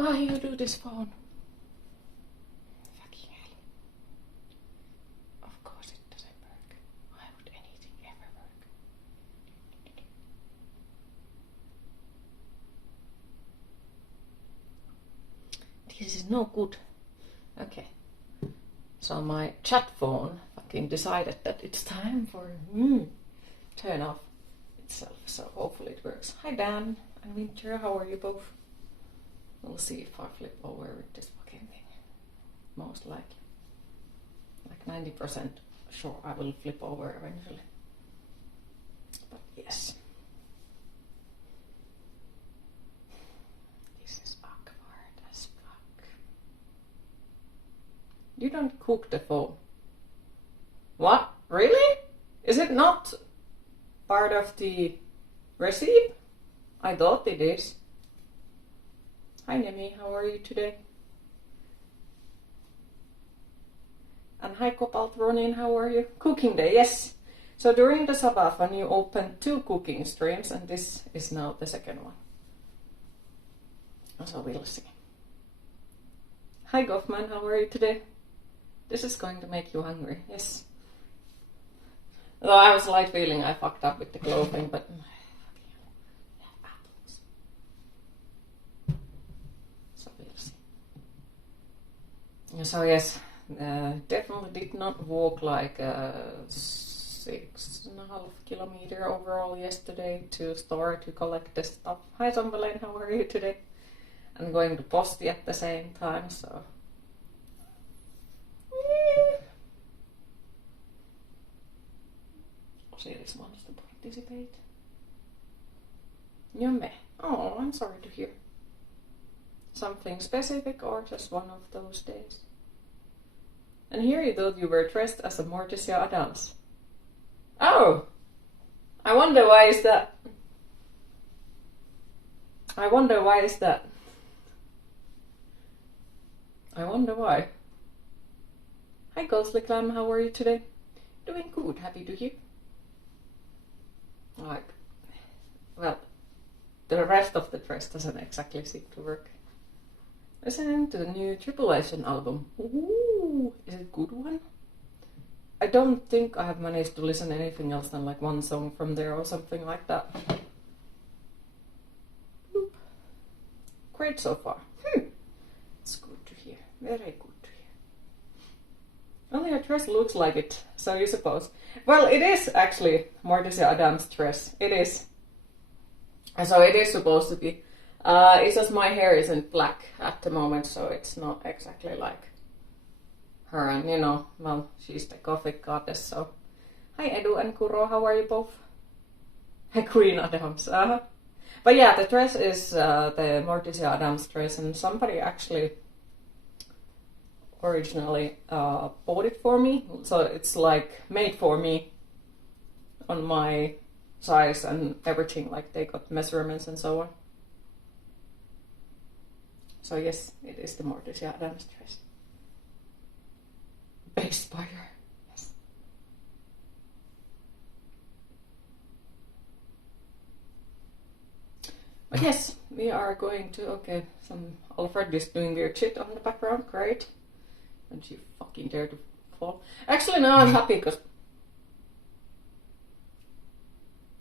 Why you do this phone? Fucking hell. Of course it doesn't work. Why would anything ever work? This is no good. Okay. So my chat phone fucking decided that it's time for turn off itself. So hopefully it works. Hi Dan and Winter, how are you both? We'll see if I flip over with this fucking thing. Most likely. Like 90% sure I will flip over eventually. But yes. This is awkward as fuck. You don't cook the phone. What? Really? Is it not part of the recipe? I thought it is. Hi Nemi, how are you today? And hi Cobalt Ronin, how are you? Cooking day, yes. So during the Sabathon you opened 2 cooking streams and this is now the second one. So we'll see. Hi Goffman, how are you today? This is going to make you hungry, yes. Though I was like feeling I fucked up with the clothing, but so we'll see. So yes, definitely did not walk like 6.5 kilometers overall yesterday to store to collect the stuff. Hi Zombelaine, how are you today? I'm going to Posti at the same time, so Osiris wants to participate. Yumme. Oh, I'm sorry to hear. Something specific or just one of those days? And here you thought you were dressed as a Morticia Adams. Oh! I wonder why is that? I wonder why is that? I wonder why. Hi Ghostly Clam, how are you today? Doing good, happy to hear. Like, well, the rest of the dress doesn't exactly seem to work. Listening to the new Tribulation album. Ooh, is it a good one? I don't think I have managed to listen to anything else than like one song from there or something like that. Bloop. Great so far. It's good to hear. Very good to hear. Only her dress looks like it, so you suppose. Well, it is actually Morticia Adams' dress. It is. So it is supposed to be. It's just my hair isn't black at the moment, so it's not exactly like her. And you know, well, she's the Gothic goddess, so. Hi Edu and Kuro, how are you both? Hi Queen Adams. But yeah, the dress is the Morticia Adams dress, and somebody actually originally bought it for me. So it's like made for me on my size and everything, like they got measurements and so on. So yes, it is the Morticia Adams dress. Based by her. Yes. But yes, we are going to, okay, some Alfred is doing weird shit on the background, great. And she fucking dared to fall. Actually, now I'm happy because...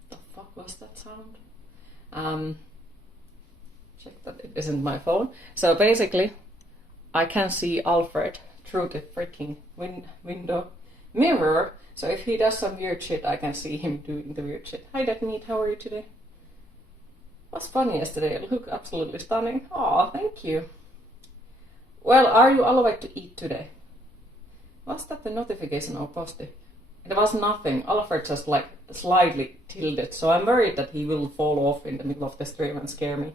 The fuck was that sound? Check that it isn't my phone. So basically, I can see Alfred through the freaking window mirror. So if he does some weird shit, I can see him doing the weird shit. Hi That Meat, how are you today? Was fun yesterday. It looked absolutely stunning. Aw, thank you. Well, are you allowed to eat today? Was that the notification or Posti? It was nothing. Alfred just like slightly tilted, so I'm worried that he will fall off in the middle of the stream and scare me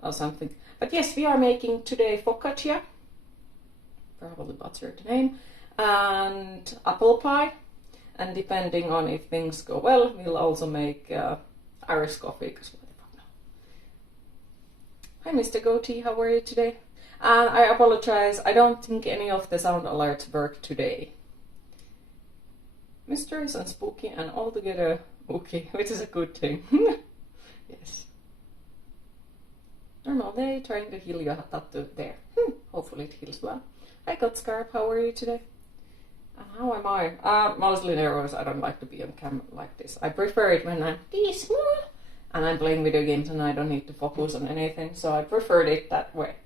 or something. But yes, we are making today focaccia, probably butchered the name, and apple pie. And depending on if things go well, we'll also make Irish coffee. Cause what the fuck no. Hi Mr. Goatee, how are you today? And I apologize, I don't think any of the sound alerts work today. Mysterious and spooky and altogether okay, which is a good thing. Yes. Normal day, trying to heal your tattoo there. Hopefully it heals well. I got Scarp, how are you today? And how am I? Mostly nervous. I don't like to be on camera like this. I prefer it when I'm this small and I'm playing video games and I don't need to focus on anything. So I preferred it that way.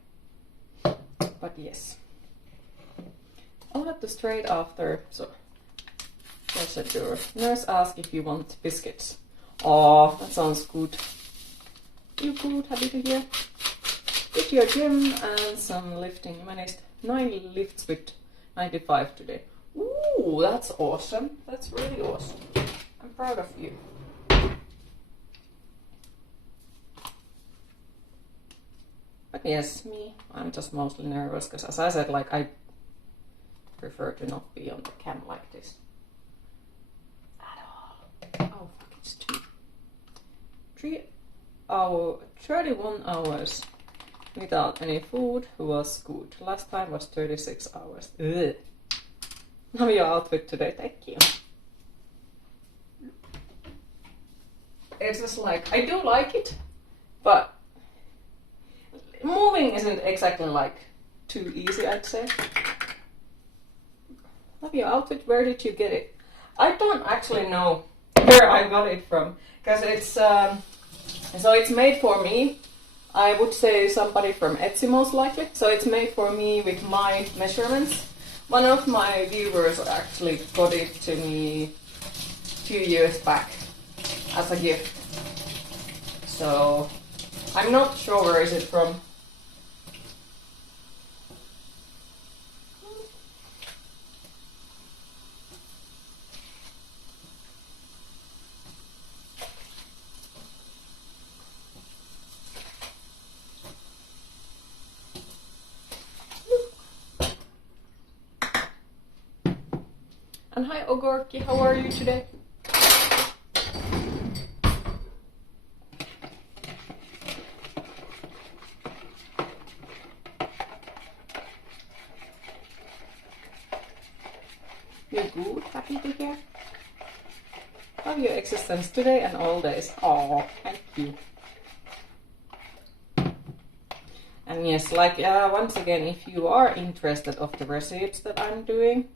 But yes. I'll have to straight after. So procedure. Nurse asked if you want biscuits. Oh, that sounds good. You good? Happy to hear. Did your gym and some lifting. You managed 9 lifts with 95 today. Ooh, that's awesome. That's really awesome. I'm proud of you. But yes, I'm just mostly nervous because, as I said, like, I prefer to not be on the cam like this at all. Oh fuck, it's 31 hours without any food was good. Last time was 36 hours. Ugh. Love your outfit today, thank you. It's just like, I do like it, but moving isn't exactly like too easy, I'd say. Love your outfit, where did you get it? I don't actually know where I got it from, because it's, so it's made for me. I would say somebody from Etsy most likely. So it's made for me with my measurements. One of my viewers actually got it to me a few years back as a gift. So I'm not sure where is it from. And hi Ogorki, how are you today? You're good, happy to hear. Love your existence today and all days. Oh, thank you. And yes, like once again, if you are interested of the recipes that I'm doing,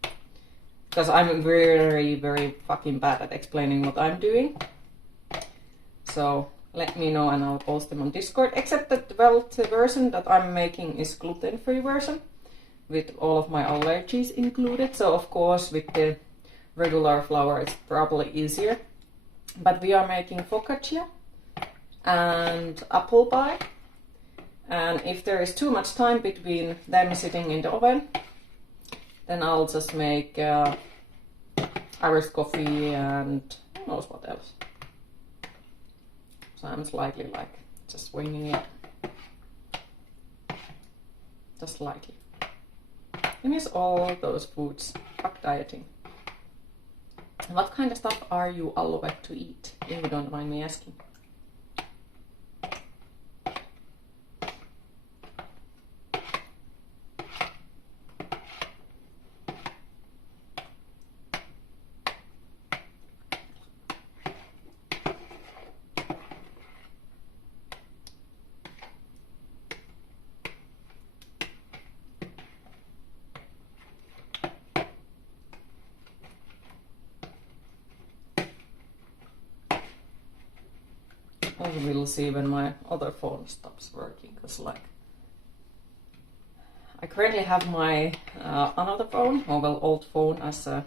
because I'm very, very fucking bad at explaining what I'm doing. So let me know and I'll post them on Discord. Except that, well, the version that I'm making is gluten-free version with all of my allergies included. So of course with the regular flour it's probably easier. But we are making focaccia and apple pie. And if there is too much time between them sitting in the oven, then I'll just make Irish coffee and who knows what else. So I'm slightly like just winging it. Just slightly. I miss all those foods. Fuck dieting. What kind of stuff are you allowed to eat, if you don't mind me asking? We'll see when my other phone stops working, because like I currently have my another phone, or well, old phone as a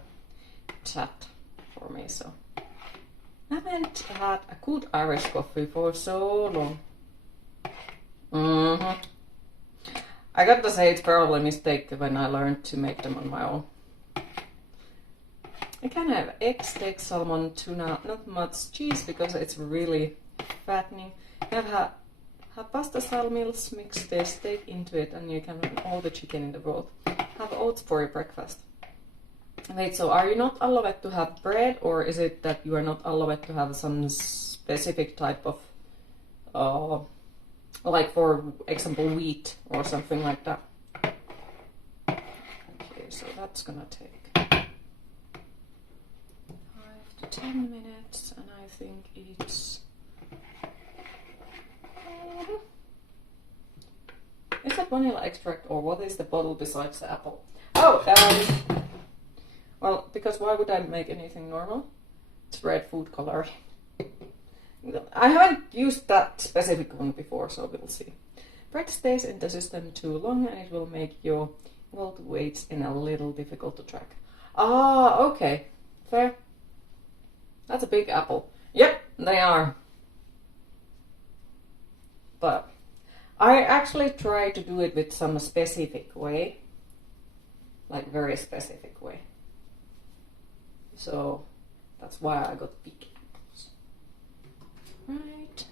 chat for me, so I haven't had a good Irish coffee for so long. I got to say it's probably a mistake when I learned to make them on my own. I can have eggs, steak, salmon, tuna, not much cheese because it's really fattening. You have pasta salmils, mix the steak into it, and you can have all the chicken in the world. Have oats for your breakfast. Wait, so are you not allowed to have bread, or is it that you are not allowed to have some specific type of, like for example, wheat or something like that? Okay, so that's gonna take 5 to 10 minutes, and I think it's it vanilla extract or what is the bottle besides the apple? Oh, well, because why would I make anything normal? It's red food coloring. I haven't used that specific one before, so we'll see. Bread stays in the system too long and it will make your weights in a little difficult to track. Ah, okay. Fair. That's a big apple. Yep, they are. But I actually try to do it with some specific way. Like very specific way. So that's why I got big apples. Right,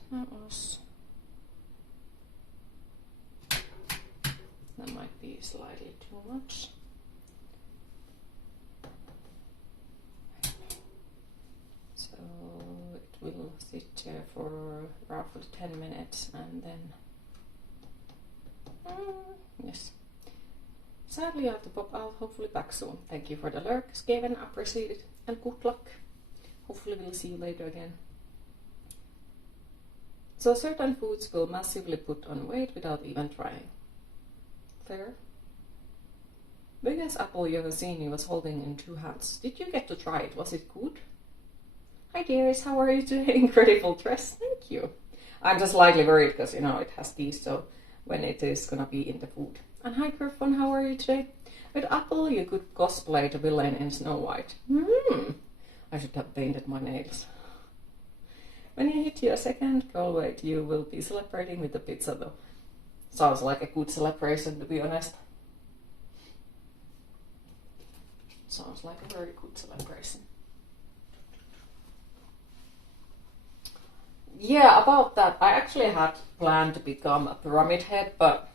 that might be slightly too much. So it will sit there for roughly 10 minutes and then yes. Sadly I have to pop out, hopefully back soon. Thank you for the lurk, Skaven, appreciate it, and good luck. Hopefully we'll see you later again. So certain foods will massively put on weight without even trying. Fair. Biggest apple you ever seen he was holding in 2 hands. Did you get to try it? Was it good? Hi dears, how are you today? Incredible dress, thank you. I'm just slightly worried because you know it has these, so when it is gonna be in the food. And hi Griffon, how are you today? With apple you could cosplay the villain in Snow White. I should have painted my nails. When you hit your second goal weight, you will be celebrating with the pizza though. Sounds like a good celebration, to be honest. Sounds like a very good celebration. Yeah, about that, I actually had planned to become a pyramid head, but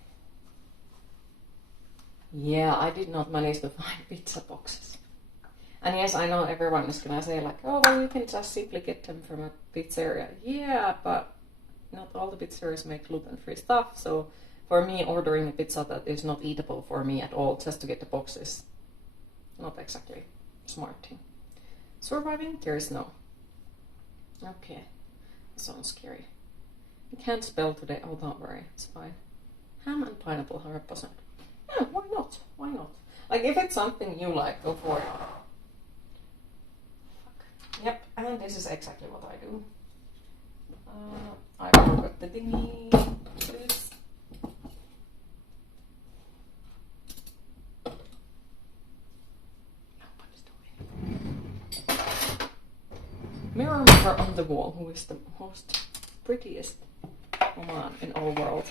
yeah, I did not manage to find pizza boxes. And yes, I know everyone is gonna say like, oh, well, you can just simply get them from a pizzeria. Yeah, but not all the pizzerias make gluten-free stuff, so for me, ordering a pizza that is not eatable for me at all, just to get the boxes, not exactly smart thing. Surviving? There is no. Okay, that sounds scary. I can't spell today. Oh, don't worry, it's fine. Ham and pineapple, 100%. Yeah, why not? Why not? Like, if it's something you like, go for it. Yep, and this is exactly what I do. I forgot the thingy. Oops. Mirror, mirror on the wall, who is the most prettiest woman in all world?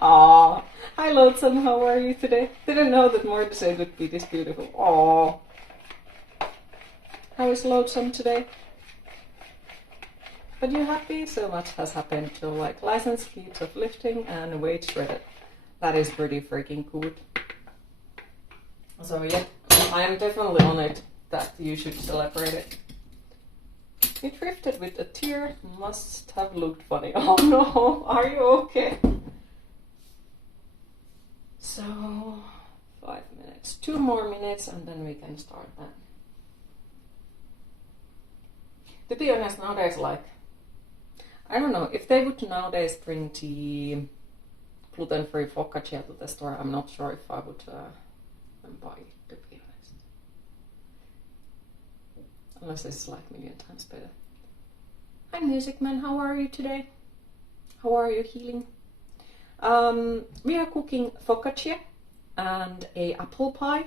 Aww. Hi Lodson, how are you today? Didn't know that Mordecai would be this beautiful. Aww. How is Lonesome today? But you happy? So much has happened. So like license keeps of lifting and weight shredded. That is pretty freaking good. So yeah, I am definitely on it that you should celebrate it. You drifted with a tear. Must have looked funny. Oh no, are you okay? So 5 minutes. 2 more minutes and then we can start that. To be honest, nowadays, like, I don't know, if they would nowadays bring the gluten-free focaccia to the store, I'm not sure if I would buy it, to be honest. Unless it's like a million times better. Hi Music Man, how are you today? How are you healing? We are cooking focaccia and a apple pie.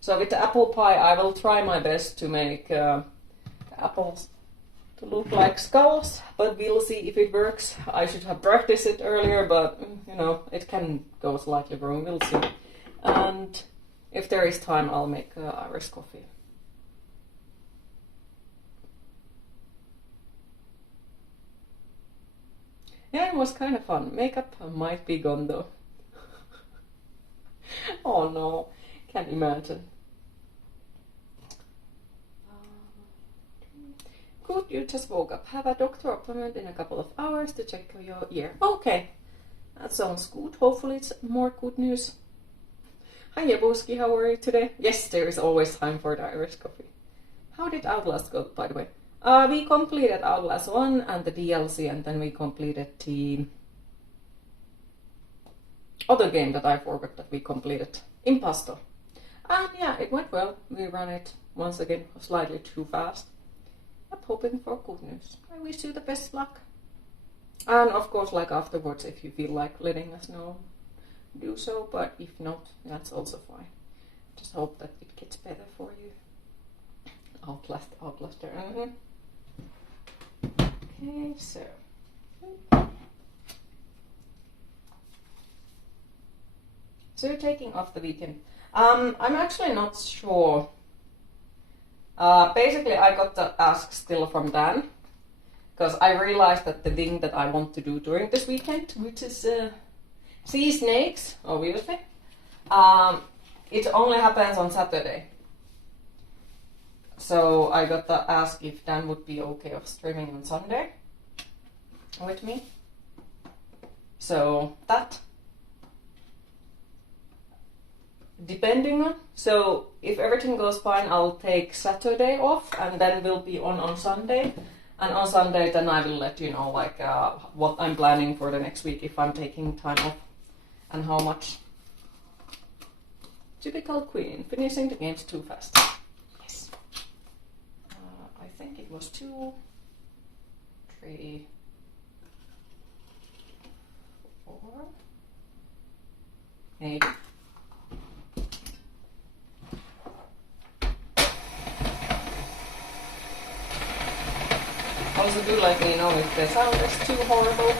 So with the apple pie, I will try my best to make apples to look like skulls, but we'll see if it works. I should have practiced it earlier, but you know, it can go slightly wrong, we'll see. And if there is time, I'll make Irish coffee. Yeah, it was kind of fun. Makeup might be gone though. Oh no, can't imagine. Good, you just woke up. Have a doctor appointment in a couple of hours to check your ear. Okay, that sounds good. Hopefully it's more good news. Hi Jabuski, how are you today? Yes, there is always time for the Irish coffee. How did Outlast go, by the way? We completed Outlast 1 and the DLC, and then we completed the other game that I forgot that we completed, Impasto. And yeah, it went well. We ran it once again slightly too fast. But hoping for good news. I wish you the best luck. And of course, like afterwards, if you feel like letting us know, do so. But if not, that's also fine. Just hope that it gets better for you. Outlaster. Okay, so. So you're taking off the weekend. I'm actually not sure. Basically, I got the ask still from Dan. Because I realized that the thing that I want to do during this weekend, which is see snakes, obviously, it only happens on Saturday. So I got the ask if Dan would be okay of streaming on Sunday with me. So that, depending on, so if everything goes fine, I'll take Saturday off and then we'll be on Sunday. And on Sunday, then I will let you know like what I'm planning for the next week, if I'm taking time off and how much. Typical queen, finishing the games too fast. Yes. I think it was 2, 3, 4, maybe. Also do let me know if the sound is too horrible.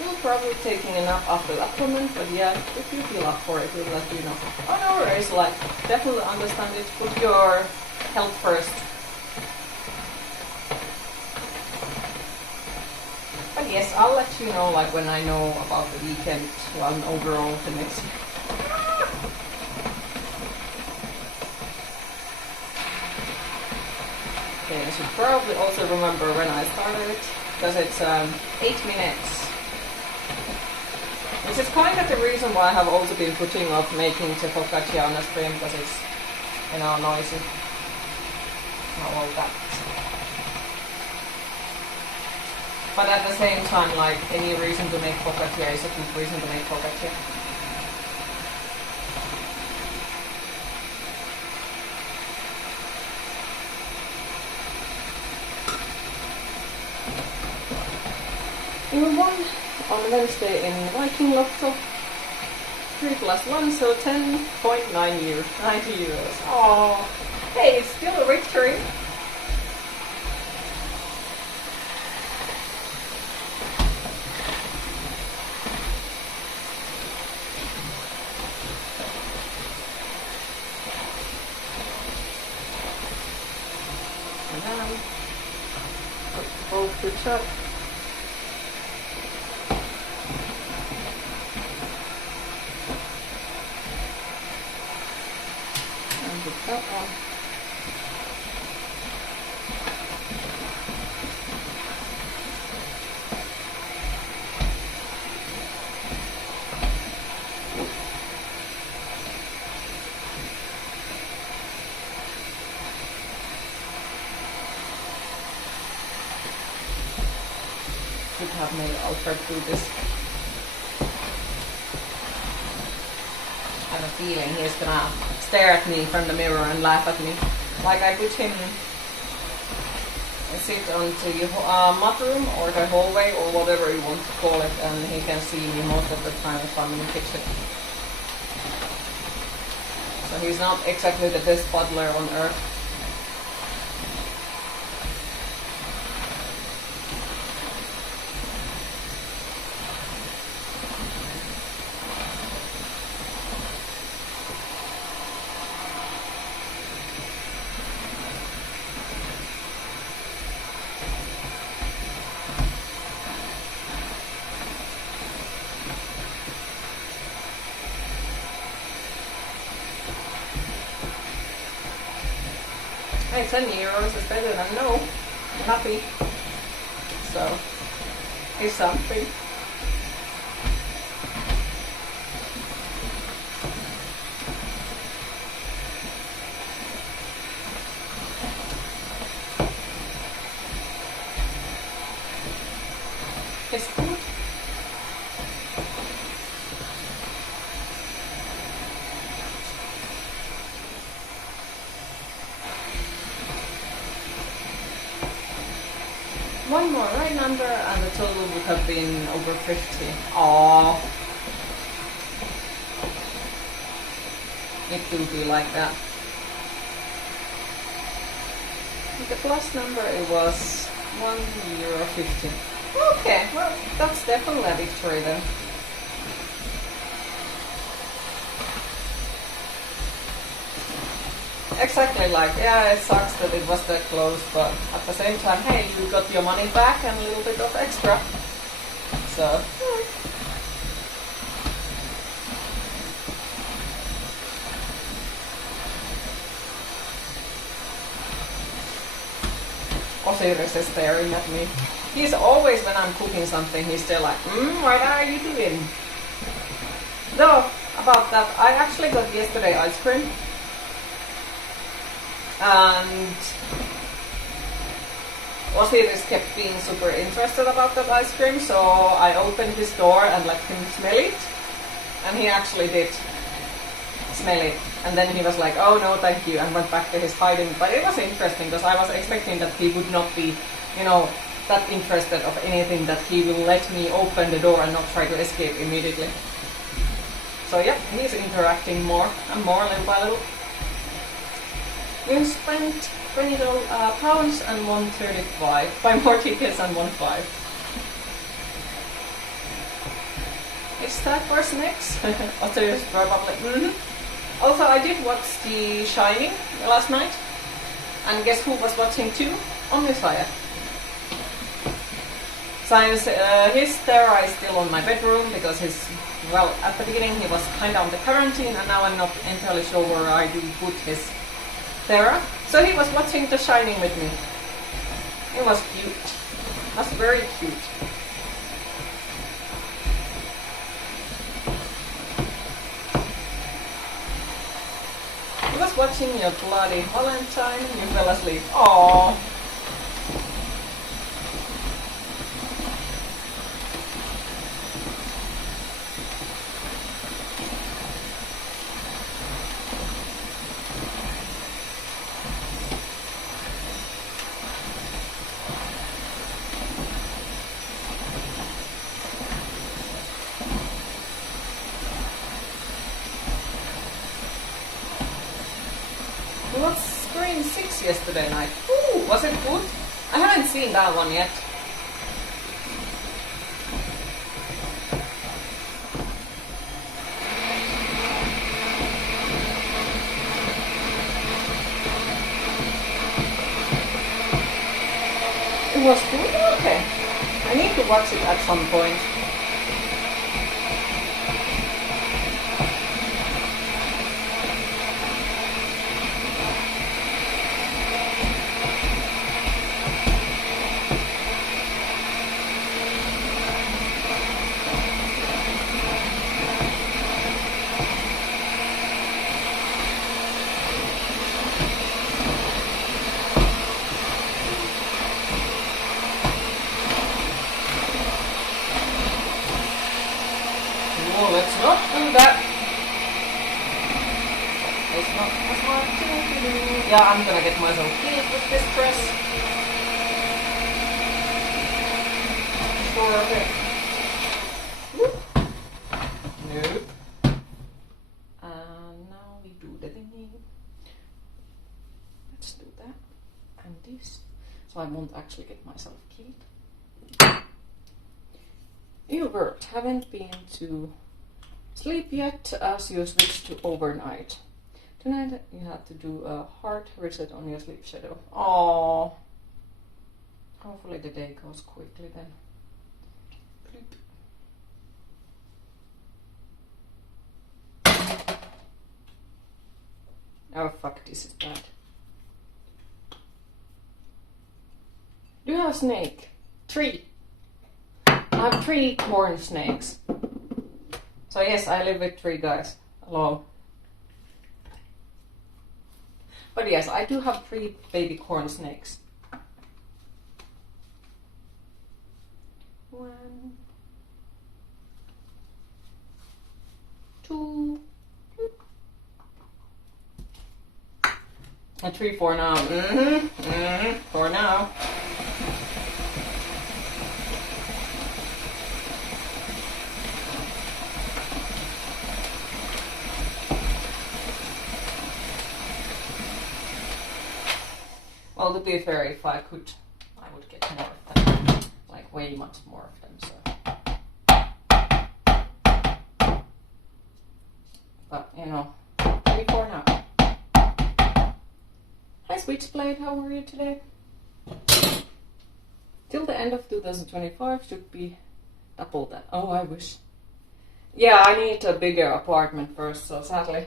We'll probably taking a nap after that comment, but yeah, if you feel up for it, we'll let you know. Oh, no worries, like, definitely understand it. Put your health first. But yes, I'll let you know, like, when I know about the weekend, well, and overall the next week. Okay, I should probably also remember when I started it, because it's 8 minutes. Which is kind of the reason why I have also been putting off making the focaccia on a stream, because it's, you know, noisy. Not all that. But at the same time, like, any reason to make focaccia is a good reason to make focaccia. We won on Wednesday in Viking Lotto. 3 plus 1, so 10.9 €90. Oh, hey, it's still a victory. And then, both good shot. That one. Should have made Alfred do this. I have a feeling he's gonna stare at me from the mirror and laugh at me. Like I put him sit on the mudroom or the hallway or whatever you want to call it, and he can see me most of the time if I'm in the kitchen. So he's not exactly the best butler on earth. Hey, 10 euros is better than no. I'm happy. So, it's something. It's good. one more right number and the total would have been over 50. Aww. It do be like that. With the plus number it was €1.50. Okay, well that's definitely a victory then. Exactly, like, yeah, it sucks that it was that close, but at the same time, hey, you got your money back and a little bit of extra. So, Osiris is staring at me. He's always, when I'm cooking something, he's still like, what are you doing? Though, about that, I actually got yesterday ice cream. And Osiris kept being super interested about that ice cream, so I opened his door and let him smell it. And he actually did smell it. And then he was like, oh no, thank you, and went back to his hiding. But it was interesting because I was expecting that he would not be, that interested of anything, that he will let me open the door and not try to escape immediately. So yeah, he's interacting more and more little by little. We spent £20 and £1.35. Buy more tickets and £1.5. It's time for snacks. Others probably. Also, I did watch The Shining last night. And guess who was watching too? Omnisire. Since his Terra is still on my bedroom because at the beginning he was kind of on the quarantine and now I'm not entirely sure where I do put his Terra. So he was watching The Shining with me. It was cute. It was very cute. He was watching Your Bloody Valentine. You fell asleep. Aww. Yesterday night. Ooh, was it good? I haven't seen that one yet. It was good? Okay. I need to watch it at some point. Yeah, I'm gonna get myself killed with this dress. Sure of it. Nope. And now we do the thingy. Let's do that. And this. So I won't actually get myself killed. You worked. Haven't been to sleep yet as you switch to overnight. Tonight you have to do a hard reset on your sleep schedule. Aww. Hopefully the day goes quickly then. Oh fuck, this is bad. Do you have a snake? 3. I have 3 corn snakes. So yes, I live with 3 guys alone. But yes, I do have 3 baby corn snakes. 1, 2, and 3 for now. For now. Well, to be fair, if I could, I would get more of them, like way much more of them. So, but you know, maybe for now. Hi Switchblade, how are you today? Till the end of 2025 should be double that. Oh, I wish. Yeah, I need a bigger apartment first, so sadly.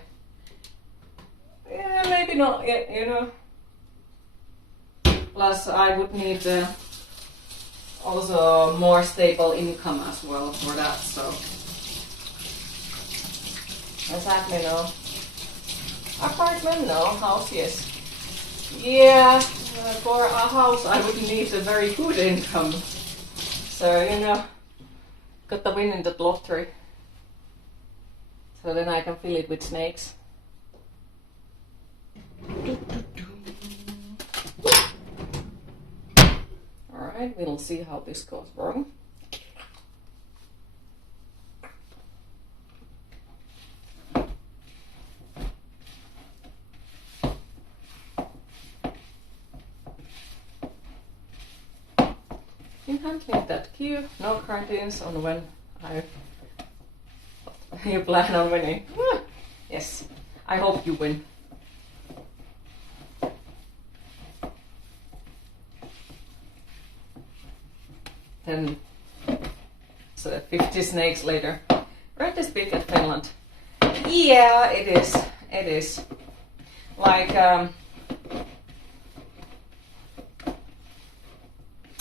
Yeah, maybe not yet, you know. Plus, I would need also more stable income as well for that, so. Sadly, no. Apartment, no. House, yes. Yeah, for a house I would need a very good income. So, you know, got the win in the lottery. So then I can fill it with snakes. Alright, we'll see how this goes wrong. In handling that queue, no quarantines on when you plan on winning. Yes, I hope you win. Then, so 50 snakes later. Rent is big at Finland. Yeah, it is. It is. Like,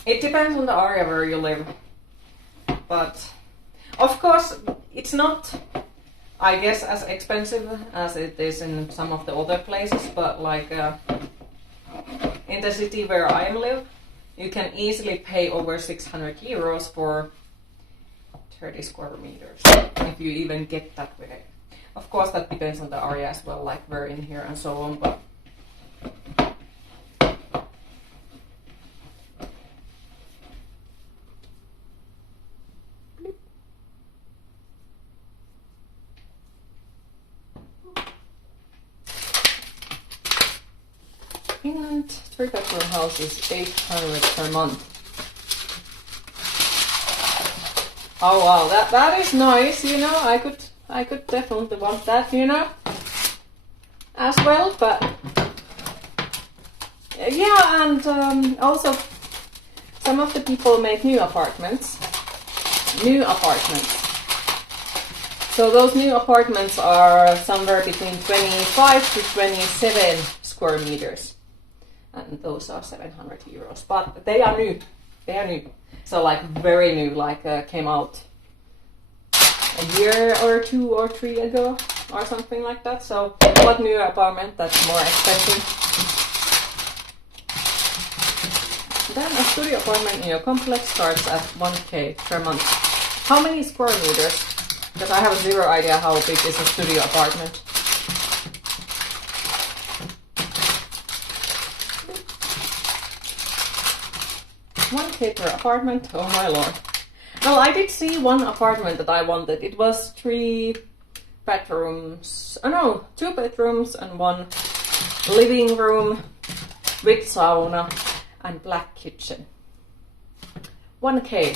it depends on the area where you live. But, of course, it's not, I guess, as expensive as it is in some of the other places, but like in the city where I live, you can easily pay over 600 euros for 30 square meters, if you even get that with it. Of course, that depends on the area as well, like we're in here and so on, but Finland 3-bedroom house is 800 per month. Oh wow, that is nice, you know. I could definitely want that, you know, as well. But yeah, and also some of the people make new apartments. So those new apartments are somewhere between 25 to 27 square meters. And those are 700 euros, but they are new. So like very new, like came out a year or 2 or 3 ago or something like that. So what new apartment that's more expensive? Then a studio apartment in your complex starts at 1k per month. How many square meters? Because I have zero idea how big is a studio apartment. 1k per apartment, oh my lord. Well, I did see one apartment that I wanted. It was 2 bedrooms and 1 living room with sauna and black kitchen. 1k.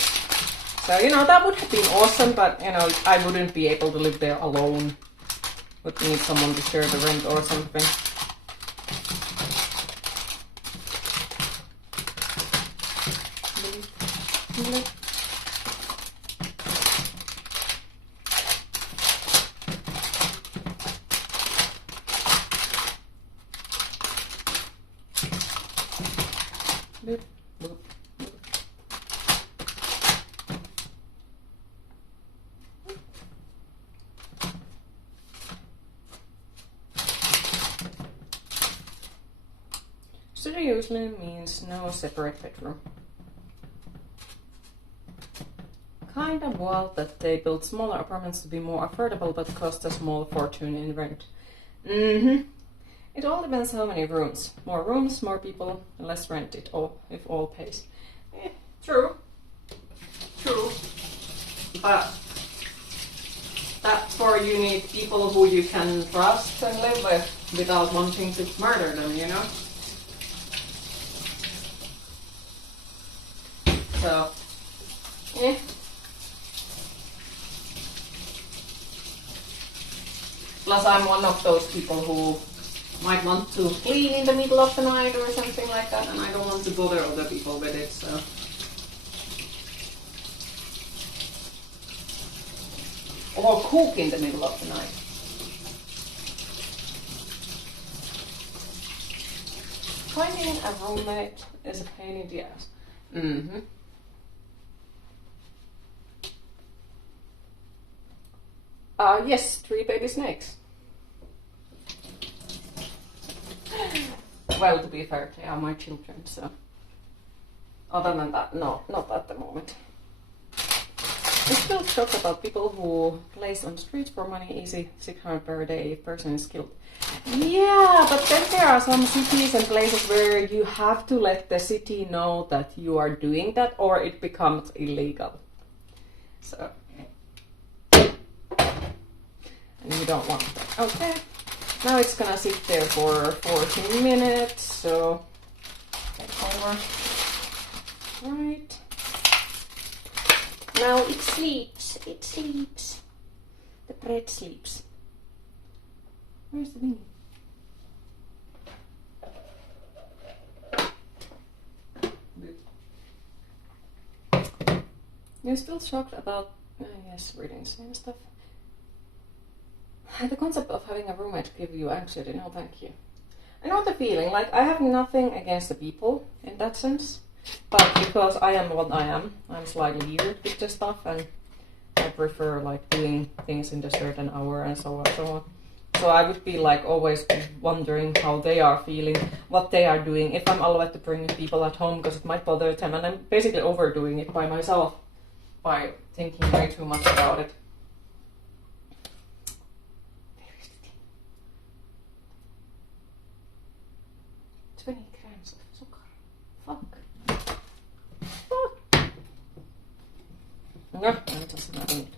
So, you know, that would have been awesome, but, you know, I wouldn't be able to live there alone. Would need someone to share the rent or something. Studio usually means no separate bedroom. Kind of wild that they build smaller apartments to be more affordable but cost a small fortune in rent. It all depends how many rooms. More rooms, more people, less rent if all pays. True. But that's for you need people who you can trust and live with without wanting to murder them, you know? So, eh. Plus I'm one of those people who might want to clean in the middle of the night or something like that, and I don't want to bother other people with it, so. Or cook in the middle of the night. Finding a roommate is a pain in the ass. Mm-hmm. Yes, 3 baby snakes. Well, to be fair, they are my children, so. Other than that, no, not at the moment. I'm still shocked about people who place on streets for money easy 600 per day if person is skilled. Yeah, but then there are some cities and places where you have to let the city know that you are doing that or it becomes illegal. So, and you don't want that. Okay, now it's gonna sit there for 14 minutes, so take over. Right. Now it sleeps, The bread sleeps. Where's the thingy? You're still shocked about, yes, reading the same stuff. The concept of having a roommate give you anxiety, no thank you. I know the feeling, like I have nothing against the people in that sense, but because I am what I am, I'm slightly weird with the stuff and I prefer like doing things in a certain hour and so on and so on. So I would be like always wondering how they are feeling, what they are doing, if I'm allowed to bring people at home because it might bother them, and I'm basically overdoing it by myself by thinking way too much about it. 20 grams of sugar. Fuck. No, I'm just not doing it.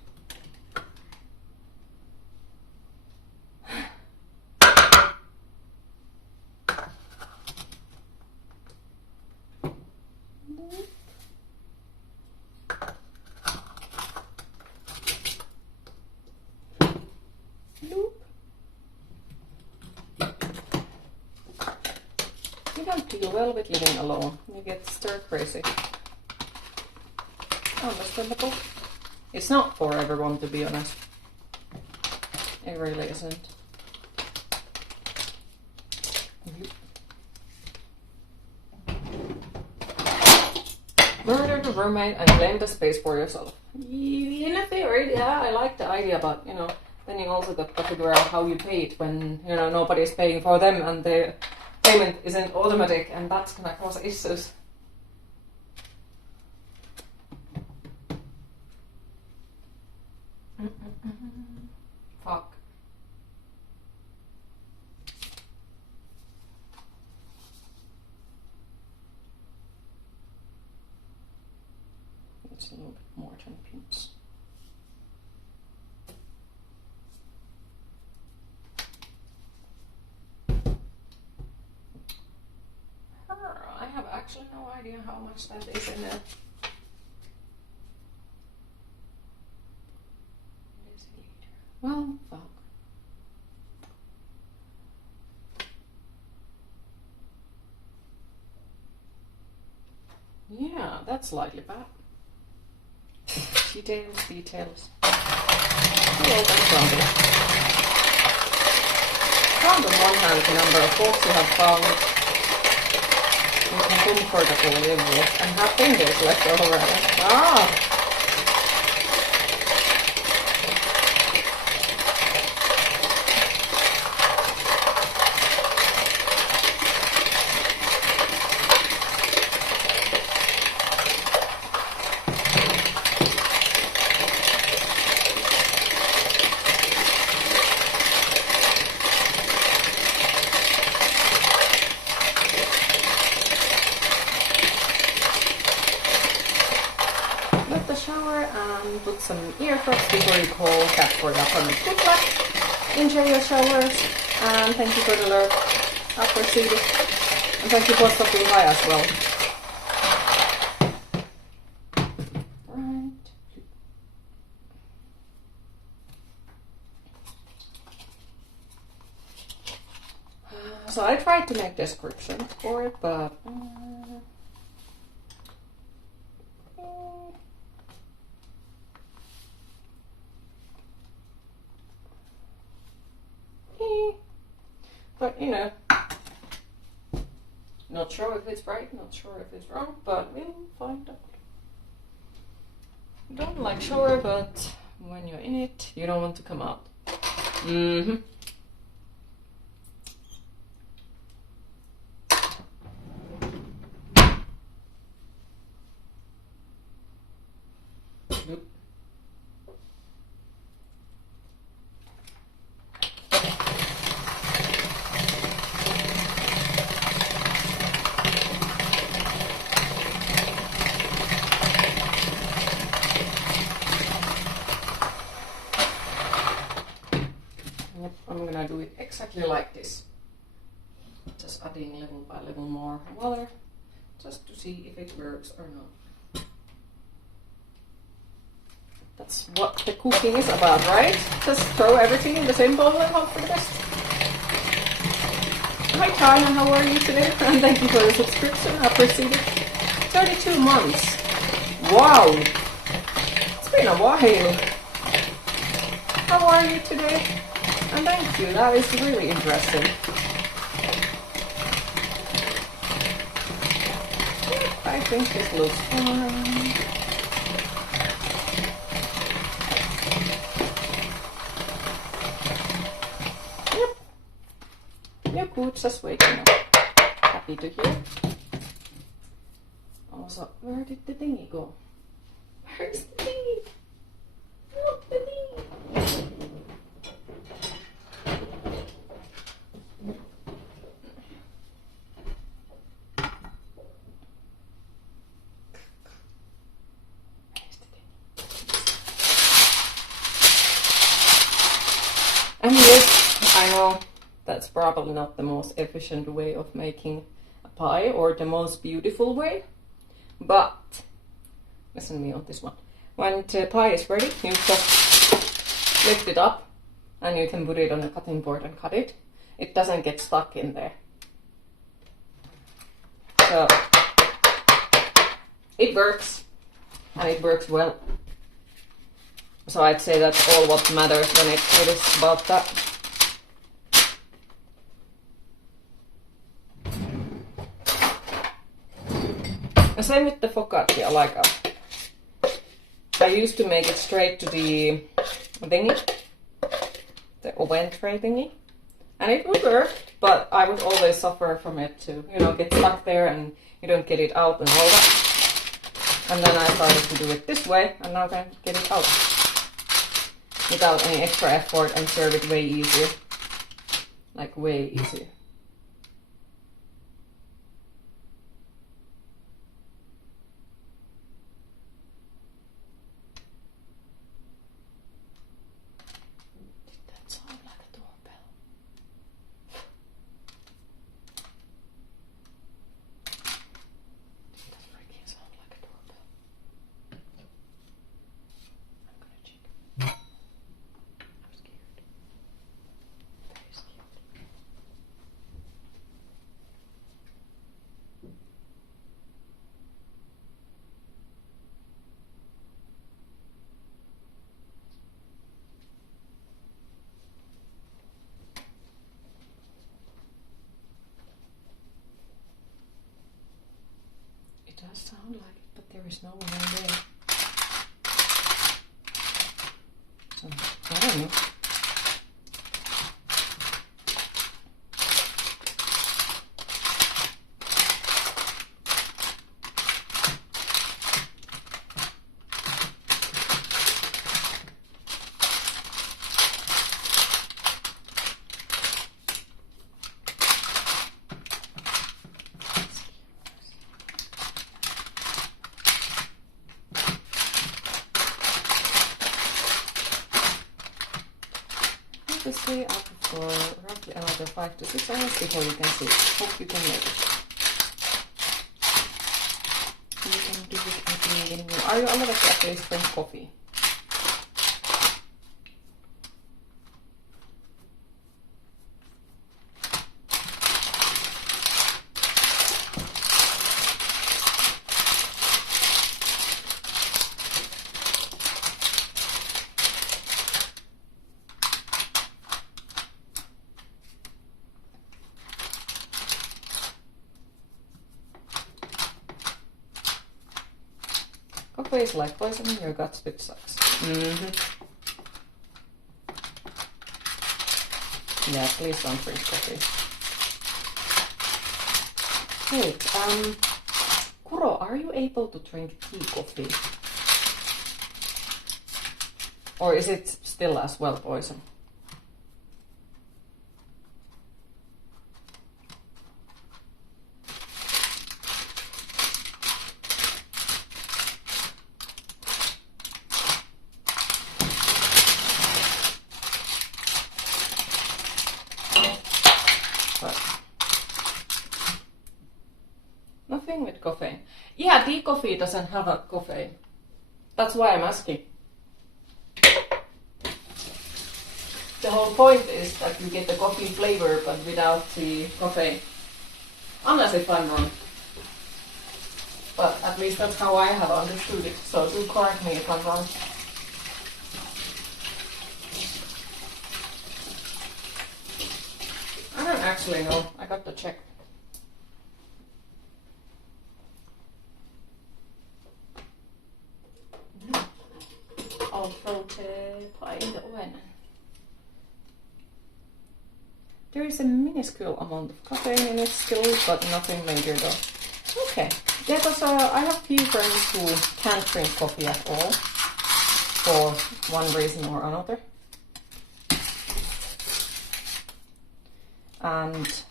You well with living alone. You get stir crazy. Understandable. It's not for everyone, to be honest. It really isn't. Murder the roommate and claim the space for yourself. In a theory, yeah, I like the idea, but then you also got to figure out how you pay it when nobody's paying for them and the payment isn't automatic, and that's gonna cause issues. Fuck. It's a little bit more than pins. I have actually no idea how much that is in there. Well, fuck. Yeah, that's slightly bad. Details. Yeah, that's wrong. Count on one hand the number of books you have found. You can comfortably live with and have fingers left over. Put some earplugs before you call Cat for the appointment. Good luck. Enjoy your showers. And thank you for the alert. Appreciate it. And thank you for stopping by as well. make descriptions for it, but but you know, not sure if it's right, not sure if it's wrong, but we'll find out. Don't like sure, but when you're in it, you don't want to come out. Mm-hmm. Nope. I'm gonna do it exactly like this. Just adding level by level more water, just to see if it works or not. That's what the cooking is about, right? Just throw everything in the same bowl and hope for the best. Hi China, how are you today? And thank you for the subscription, I appreciate it. 32 months. Wow! It's been a while. How are you today? And thank you, that is really interesting. I think this looks fine. Yep. You're good, just waking up. Happy to hear. Also, where did the thingy go? Where's the thingy? Not the thingy. And yes, I know that's probably not the most efficient way of making a pie or the most beautiful way, but listen to me on this one. When the pie is ready, you just lift it up and you can put it on a cutting board and cut it. It doesn't get stuck in there. So it works, and it works well. So I'd say that's all what matters when it is about that. The same with the focaccia, like I used to make it straight to the thingy, the oven tray thingy, and it would work, but I would always suffer from it to, you know, get stuck there and you don't get it out and all that. And then I started to do it this way, and now I can get it out without any extra effort and serve it way easier. Like way easier. Did that sound like a doorbell? Did that freaking sound like a doorbell? I'm gonna check. I'm scared. Very scared. It does sound like it, but there is no one in there. So, I don't know. Stay up for roughly another 5 to 6 hours before you can see. Hope you can make it. You can do it at the evening. Are you allowed to actually drink coffee? coffee is like poisoning your guts with sucks. Yeah, please don't drink coffee. Wait, Kuro, are you able to drink tea coffee? Or is it still as well poison? Nothing with caffeine. Yeah, tea coffee doesn't have a caffeine. That's why I'm asking. The whole point is that you get the coffee flavor but without the caffeine. Unless if I'm wrong. But at least that's how I have understood it. So do correct me if I'm wrong. I don't actually know. I got to check. I'll throw the pie in the oven. There is a minuscule amount of caffeine in it still, but nothing major though. Okay. Yeah, because I have few friends who can't drink coffee at all for one reason or another. And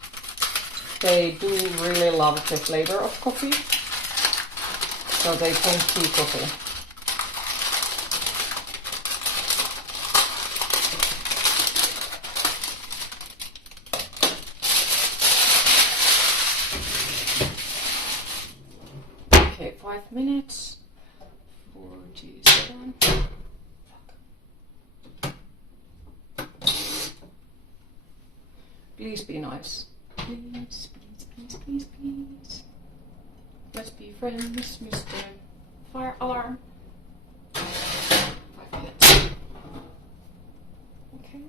they do really love the flavor of coffee. So they drink tea coffee. Okay, 5 minutes. 47. Please be nice. Please, please, please, please, please. Let's be friends, Mr. Fire Alarm. 5 minutes. Okay.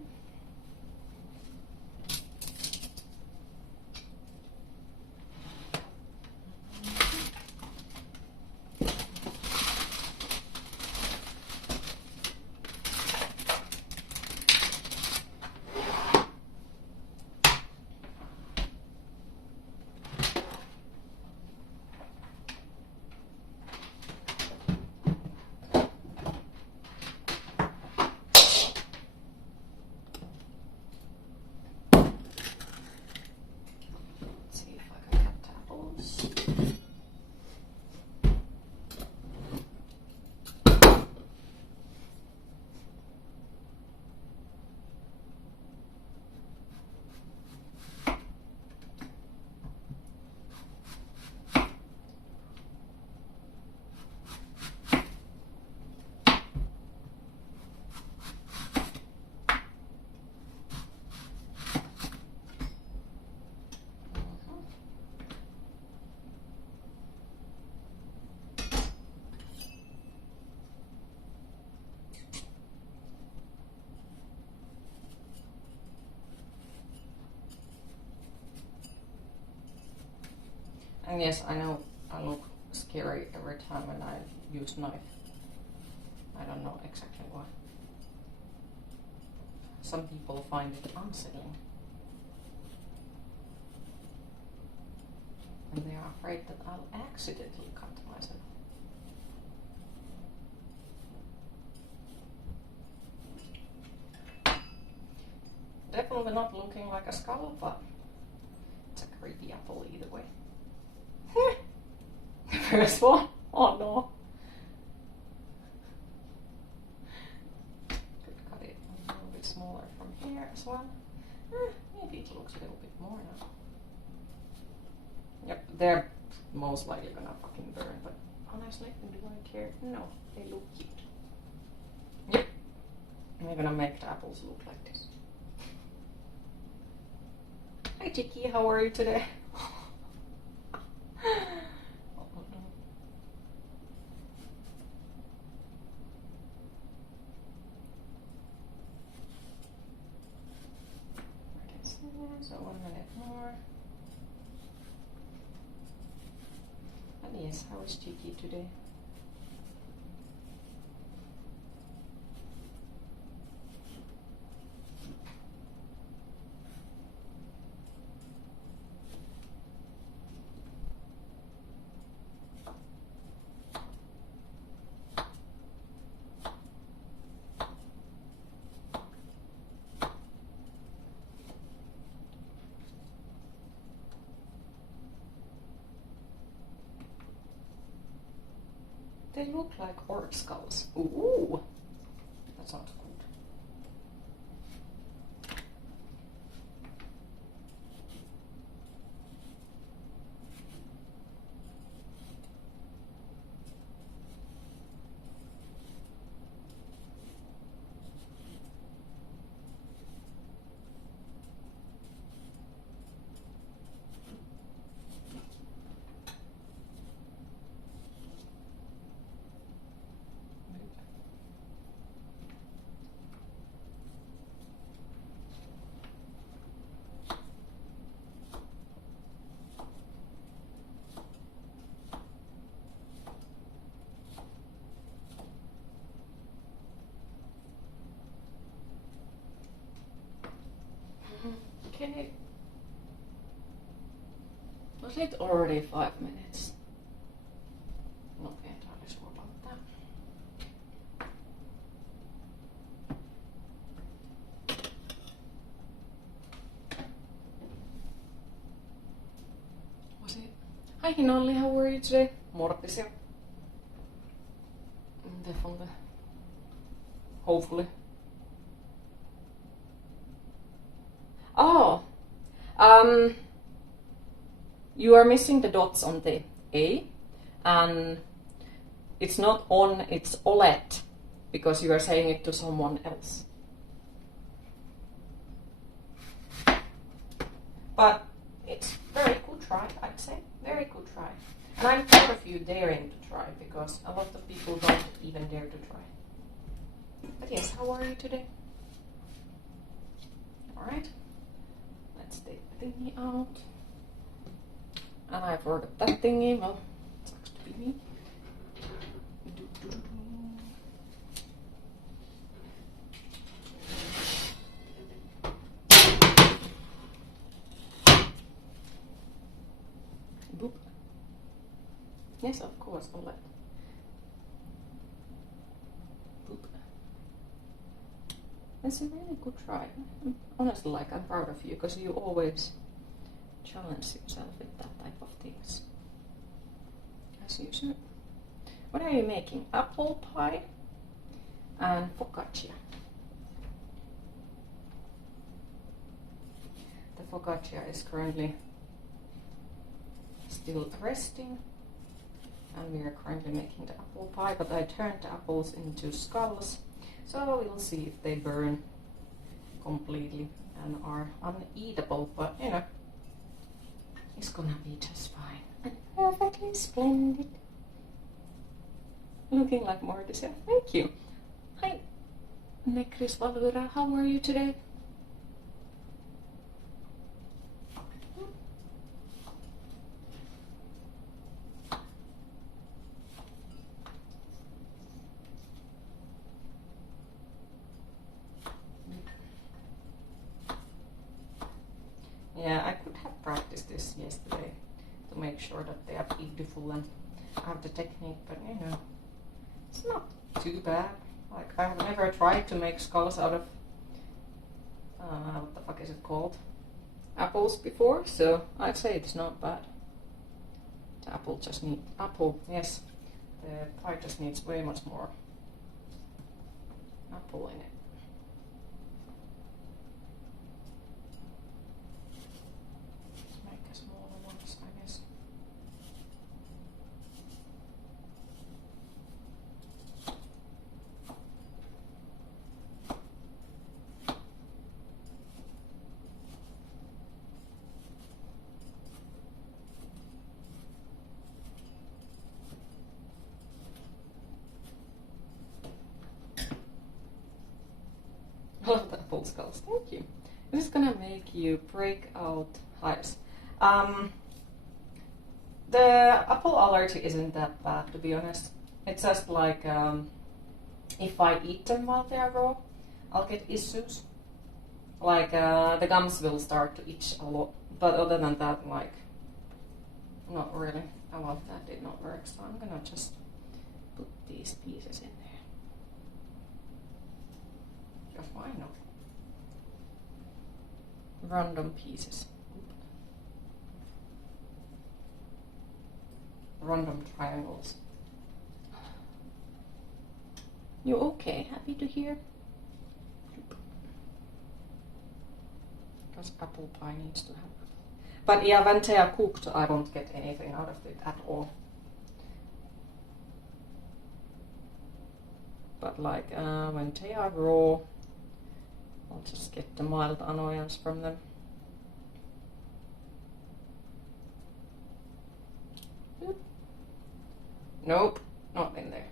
And yes, I know I look scary every time when I use knife. I don't know exactly why. Some people find it unsettling. And they are afraid that I'll accidentally cut myself. Definitely not looking like a skull, but it's a creepy apple either way. First one? Oh no. Could cut it a little bit smaller from here as well. Maybe it looks a little bit more now. Yep, they're most likely gonna fucking burn, but honestly, do I care? No, they look cute. Yep. I'm gonna make the apples look like this. Hi Chicky, how are you today? So 1 minute more. And yes, how is Cheeky today? They look like orc skulls. Ooh, that sounds good. Okay. Was it already 5 minutes? Not entirely sure about that. Was it? Hi Hinalli, how are you today? Mortis here. Definitely. Hopefully. Oh, you are missing the dots on the A, and it's not on, it's OLED, because you are saying it to someone else. But it's very good try, I'd say. Very good try. And I'm proud of you daring to try, because a lot of people don't even dare to try. But yes, how are you today? Alright. Let's take the thingy out. And I forgot that thingy. Well, it sucks to be me. Boop. Yes, of course, OLED. Boop. That's a really good try. Honestly, like, I'm proud of you, because you always challenge yourself with that type of things. As you should. What are you making? Apple pie and focaccia. The focaccia is currently still resting, and we are currently making the apple pie, but I turned the apples into skulls, so we'll see if they burn completely and are uneatable, but you know, it's gonna be just fine. And perfectly splendid. Looking like Mortis. Thank you. Hi, Nekris Valvira. How are you today? Yeah, I could have practiced this yesterday to make sure that they are beautiful and have the technique, but you know, it's not too bad. Like, I have never tried to make skulls out of, what the fuck is it called? Apples before, so I'd say it's not bad. The apple just needs, yes, the pie just needs way much more apple in it. I love the apple skulls. Thank you. This is gonna make you break out hives. The apple allergy isn't that bad, to be honest. It's just like if I eat them while they are raw, I'll get issues. Like the gums will start to itch a lot. But other than that, like, not really. I love that did not work, so I'm gonna just put these pieces in there. Because why not? Random pieces. Random triangles. You okay? Happy to hear? Because apple pie needs to have apple. But yeah, when they are cooked, I don't get anything out of it at all. But like when they are raw, I'll just get the mild annoyance from them. Nope, not in there.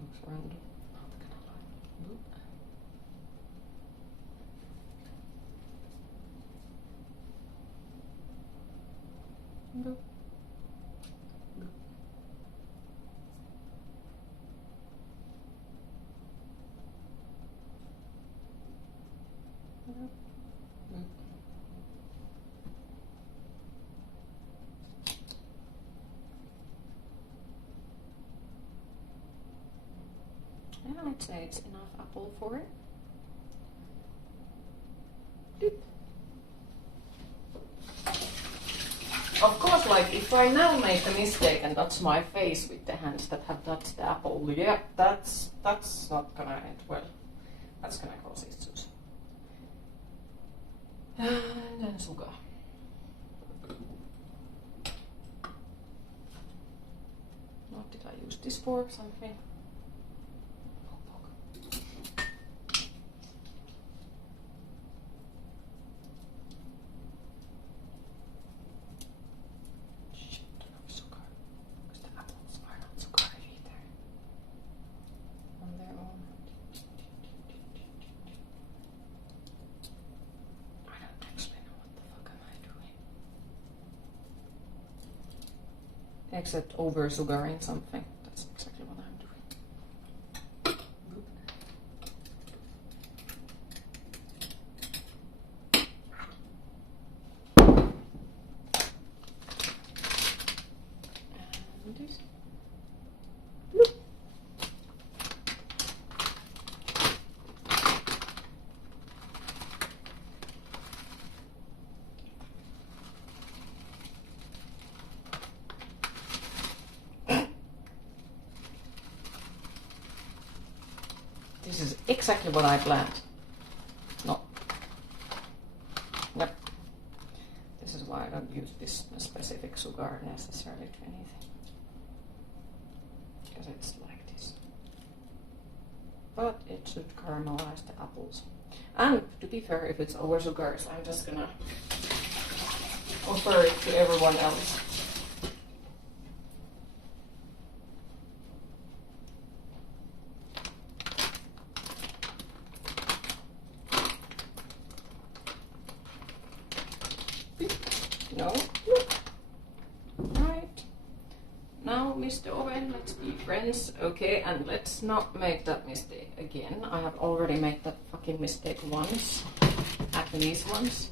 Looks random. Not gonna lie. Boop. Boop. Yeah, I'd say it's enough apple for it. Doop. Of course, like if I now make a mistake and touch my face with the hands that have touched the apple, yeah, that's not gonna end well. That's gonna cause issues. And then sugar. What did I use this for? Something? Except over sugaring something. That's exactly what I'm doing. And this. This is exactly what I planned. No. Yep. This is why I don't use this specific sugar necessarily to anything. Because it's like this. But it should caramelize the apples. And to be fair, if it's over sugars, I'm just gonna offer it to everyone else. No. Right. Now, Mr. Oven, let's be friends. Okay, and let's not make that mistake again. I have already made that fucking mistake once. At least once.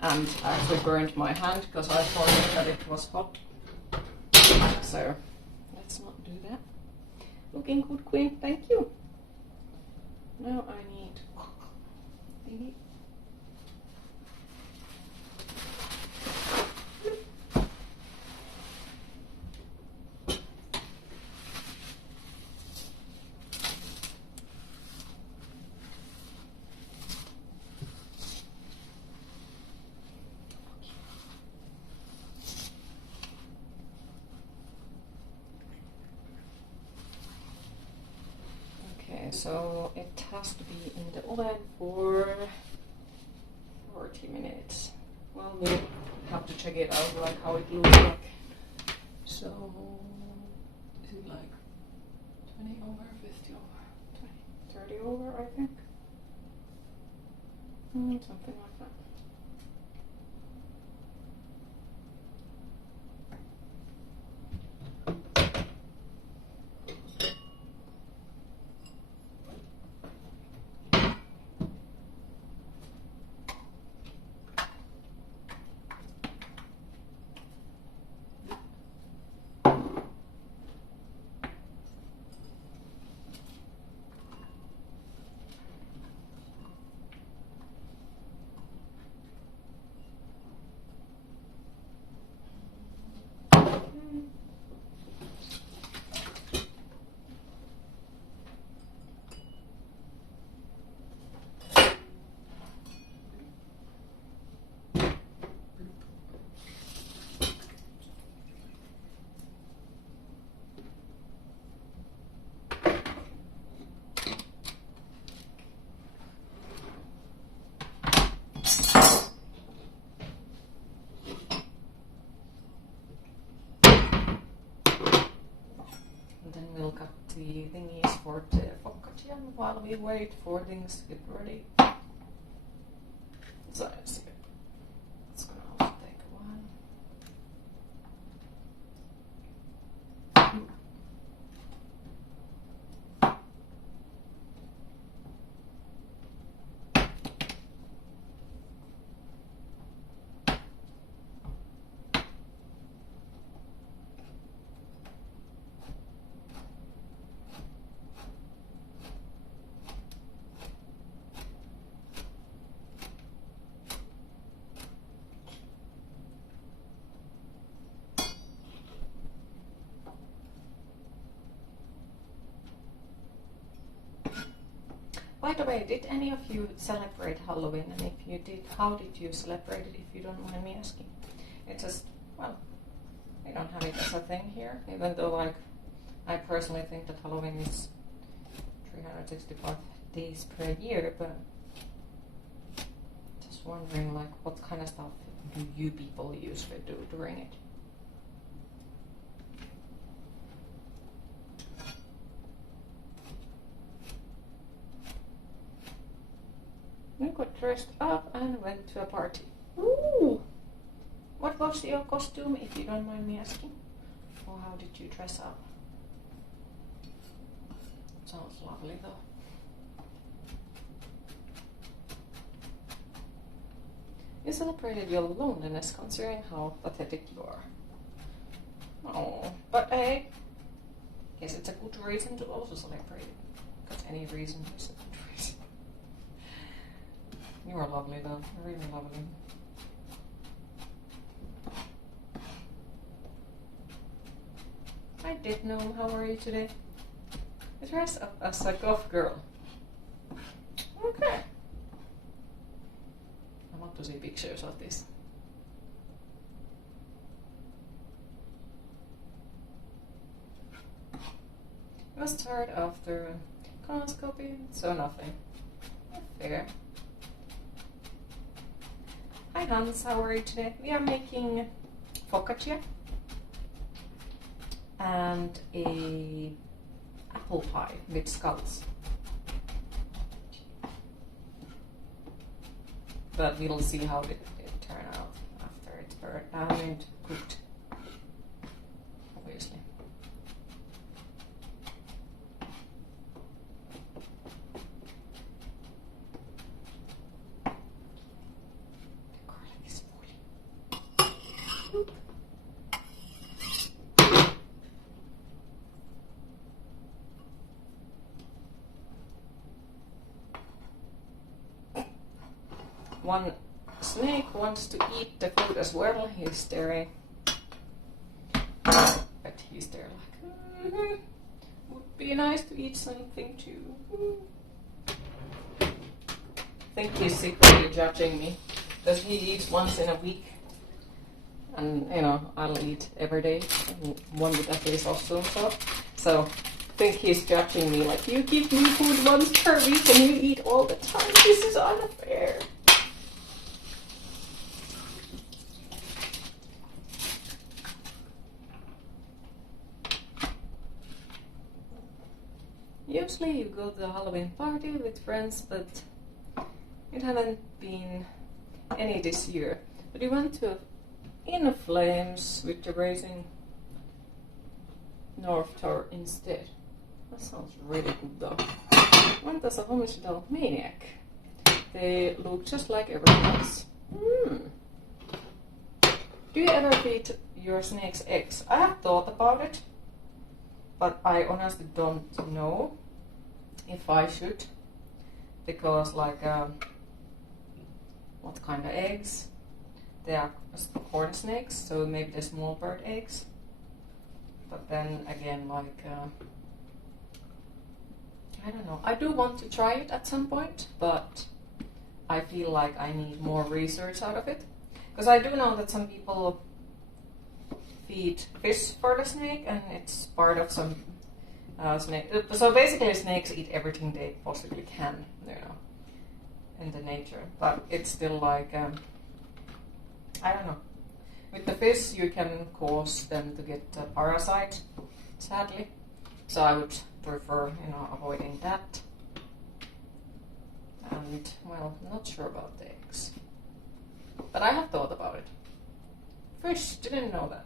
And I actually burned my hand because I thought that it was hot. So, let's not do that. Looking good, Queen. Thank you. Now I need thingy. So it has to be in the oven for 40 minutes. Well, we have to check it out, like how it looks like. So, is it like 20 over, 50 over, 20, 30 over, I think? Something like that. we wait for things to get ready. So it's gonna also take a while. By the way, did any of you celebrate Halloween? And if you did, how did you celebrate it, if you don't mind me asking? It's just, well, we don't have it as a thing here, even though, like, I personally think that Halloween is 365 days per year, but just wondering, like, what kind of stuff do you people usually do during it? You got dressed up and went to a party. Ooh! What was your costume, if you don't mind me asking? Or how did you dress up? Sounds lovely though. You celebrated your loneliness considering how pathetic you are. Oh, but hey, guess it's a good reason to also celebrate it. Because any reason is a good reason. You are lovely though, really lovely. I did know. How are you today? You dress up as a goth girl. Okay. I want to see pictures of this. I was tired after colonoscopy, so nothing. Fair. Hi Hans, how are you today? We are making focaccia and a apple pie with skulls. But we'll see how it turn out after it's burnt and cooked, obviously. One snake wants to eat the food as well. He's staring, but he's there like, would be nice to eat something too. I think he's secretly judging me because he eats once in a week, and you know I'll eat every day, one with at least also. So I think he's judging me like, you give me food once per week and you eat all the time. This is unfair. Usually you go to a Halloween party with friends, but it haven't been any this year. But we went to In Flames with the Racing North Tower instead. That sounds really good though. Went as a homicidal maniac. They look just like everyone else. Do you ever feed your snakes eggs? I have thought about it, but I honestly don't know if I should, because like what kind of eggs? They are corn snakes, so maybe they're small bird eggs. But then again, like I don't know. I do want to try it at some point, but I feel like I need more research out of it, because I do know that some people feed fish for the snake, and it's part of some snake. So basically, snakes eat everything they possibly can, you know, in the nature. But it's still like I don't know. With the fish, you can cause them to get a parasite, sadly. So I would prefer, you know, avoiding that. and, well, not sure about the eggs. But I have thought about it. Fish, didn't know that.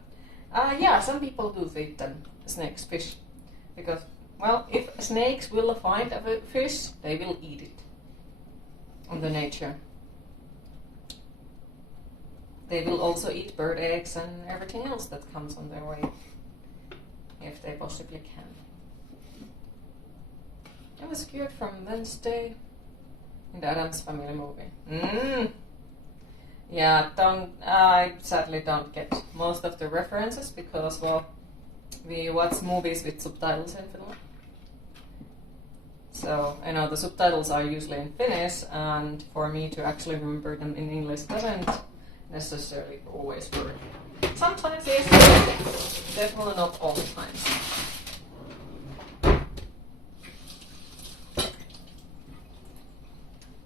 Yeah, some people do feed them snakes fish. Because, well, if snakes will find a fish, they will eat it. In the nature. They will also eat bird eggs and everything else that comes on their way. If they possibly can. It was cute from Wednesday in the Addams Family movie. Yeah, I sadly don't get most of the references because, well, we watch movies with subtitles in Finland. So I know the subtitles are usually in Finnish, and for me to actually remember them in English doesn't necessarily always work. Sometimes yes, definitely not all the times.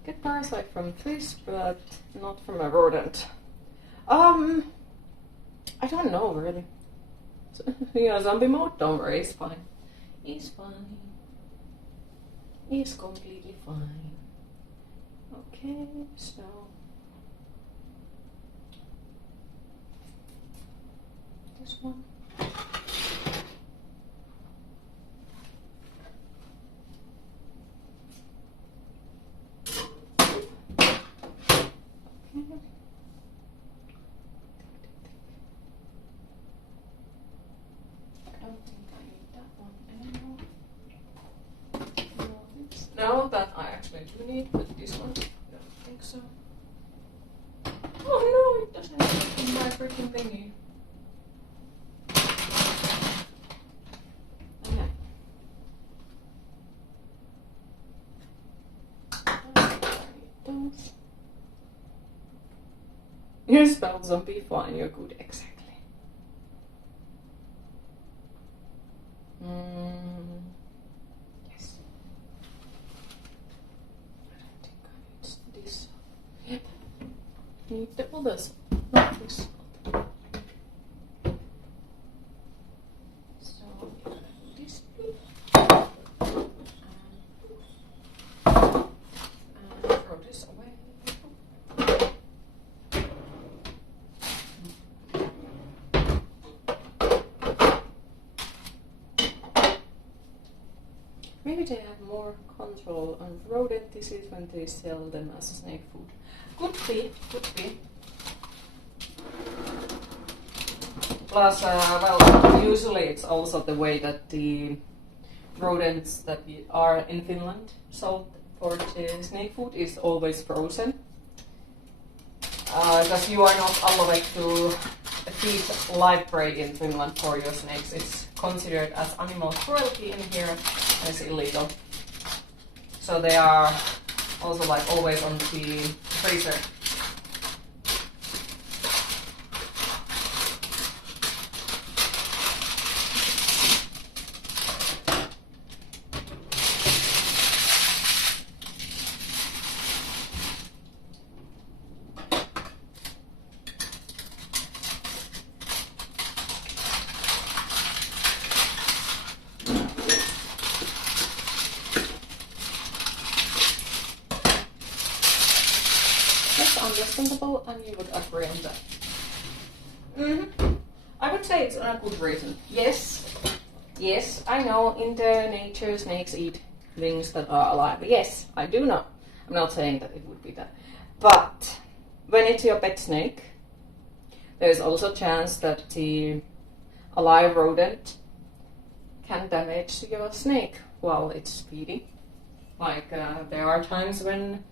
Get parasite from fish, but not from a rodent. I don't know really. Yeah, zombie mode, don't worry, it's fine. It's fine. It's completely fine. Okay, so this one. No, that I actually do need, but this one, I don't think so. Oh no, it doesn't fit in my freaking thingy. Okay. You spelled zombie fine, you're good, exactly. Yes. I don't think I need this. Yep. Need the others, not this. So, this. And throw this away. Maybe they have more control on rodent disease when they sell them as snake food. Could be, could be. Plus, well, usually it's also the way that the rodents that are in Finland sold for the snake food is always frozen. Because you are not allowed to feed live prey in Finland for your snakes. It's considered as animal cruelty in here and it's illegal. So they are also like always on the freezer. Understandable, and you would agree on that. I would say it's a good reason. Yes, I know in the nature snakes eat things that are alive. Yes, I do know. I'm not saying that it would be that. But when it's your pet snake, there's also a chance that the alive rodent can damage your snake while it's feeding. Like there are times when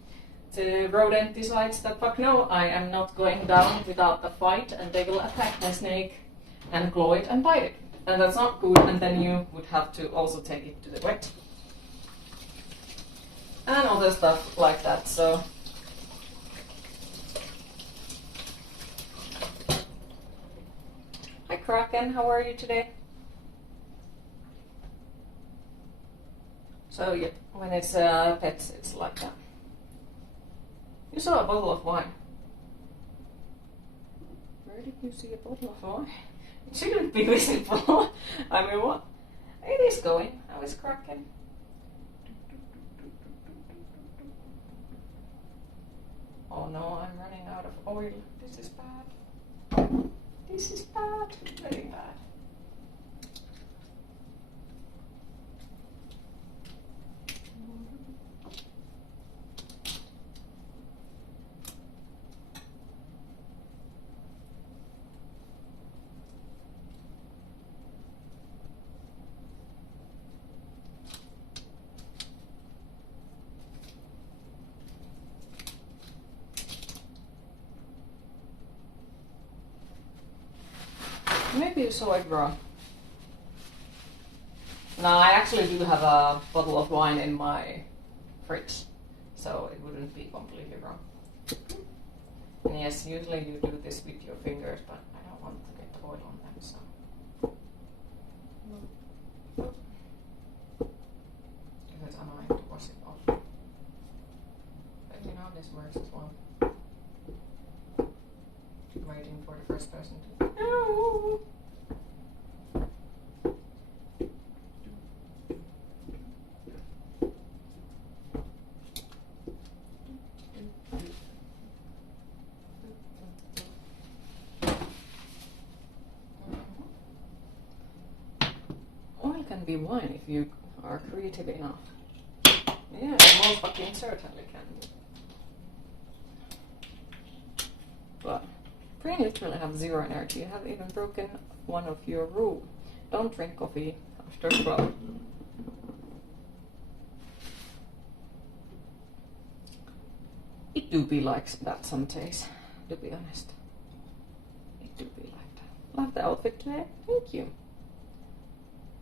the rodent decides that fuck no, I am not going down without a fight, and they will attack my snake and claw it and bite it. And that's not good, and then you would have to also take it to the vet. And other stuff like that, so. Hi Kraken, how are you today? So yeah, when it's pets, it's like that. You saw a bottle of wine. Where did you see a bottle of wine? It shouldn't be visible. I mean, what? It is going. How is Kraken? oil. This is bad. This is bad. Very bad. Maybe you saw it raw. No, I actually do have a bottle of wine in my fridge, so it wouldn't be completely raw. And yes, usually you do this with your fingers, but I don't want to get oil on them, so. Because it's annoying to wash it off. But you know, this works as well. Waiting for the first person to. No. Oil can be wine if you are creative enough. Yeah, most fucking certainly can be. But pretty literally have zero energy. You have even broken one of your rules. Don't drink coffee after 12. It do be like that some days, to be honest. It do be like that. Love the outfit today. Thank you.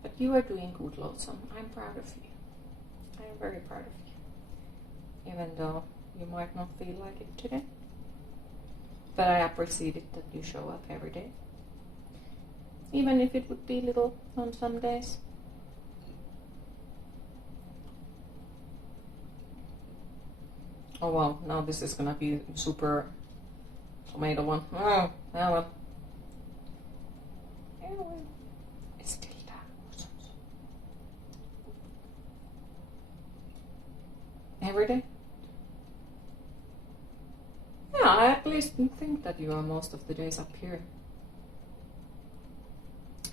But you are doing good, Lonesome. I'm proud of you. I am very proud of you. Even though you might not feel like it today. But I appreciate it that you show up every day. Even if it would be little on some days. Oh wow, now this is gonna be super tomato one. Oh, yeah well. Yeah well. It's still that awesome. Every day? Yeah, I at least think that you are most of the days up here.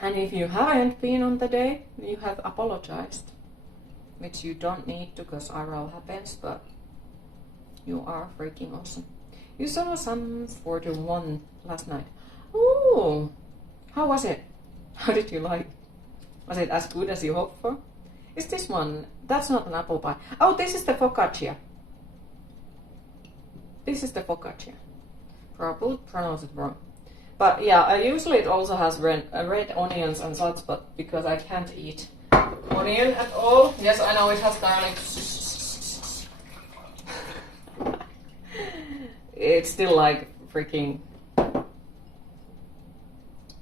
And if you haven't been on the day, you have apologized. Which you don't need to, because IRL happens, but you are freaking awesome. You saw some 41 last night. Ooh! How was it? How did you like? Was it as good as you hoped for? Is this one? That's not an apple pie. Oh, this is the focaccia. This is the focaccia. Probably pronounce it wrong. But yeah, usually it also has red onions and such, but because I can't eat onion at all. Yes, I know it has garlic. It's still like freaking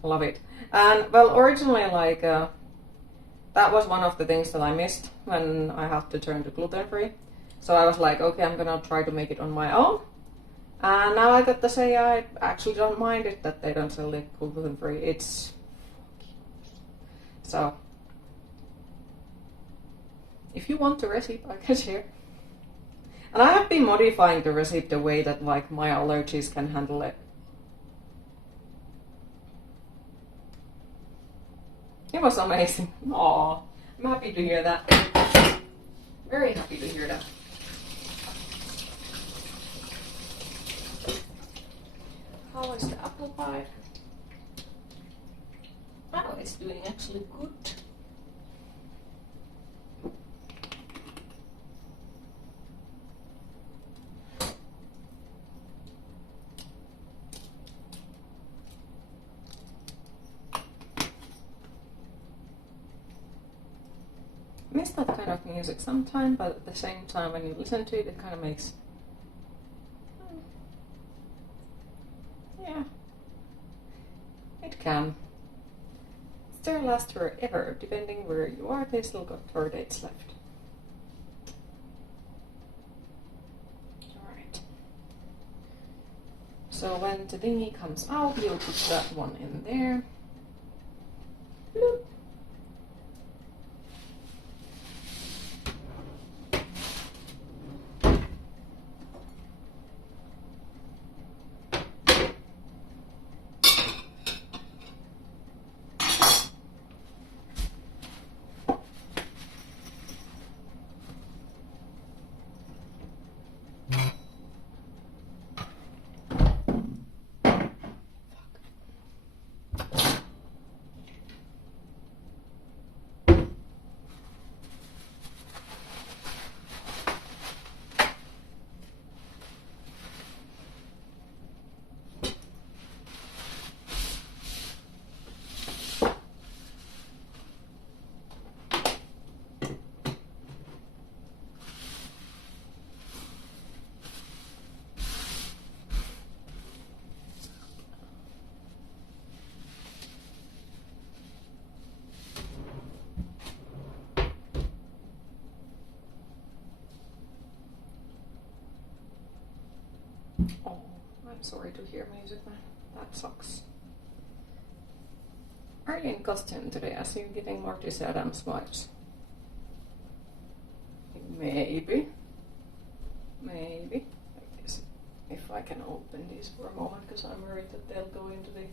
love it. And well, originally like that was one of the things that I missed when I had to turn to gluten free. So I was like, okay, I'm gonna try to make it on my own. And now I got to say I actually don't mind it that they don't sell it gluten free. It's so if you want the recipe, I can share. And I have been modifying the recipe the way that like my allergies can handle it. It was amazing. Aww, I'm happy to hear that. Very happy to hear that. How is the apple pie? Oh, it's doing actually good. I miss that kind of music sometimes, but at the same time when you listen to it, it kind of makes... Yeah. It can. Still last forever, depending where you are, they still got 4 days left. Alright. So when the thingy comes out, you'll put that one in there. Bloop. Oh, I'm sorry to hear music, man. That sucks. Are you in costume today? I see you giving Mortis Adams vibes. Maybe. Maybe. I guess if I can open these for a moment, because I'm worried that they'll go into the...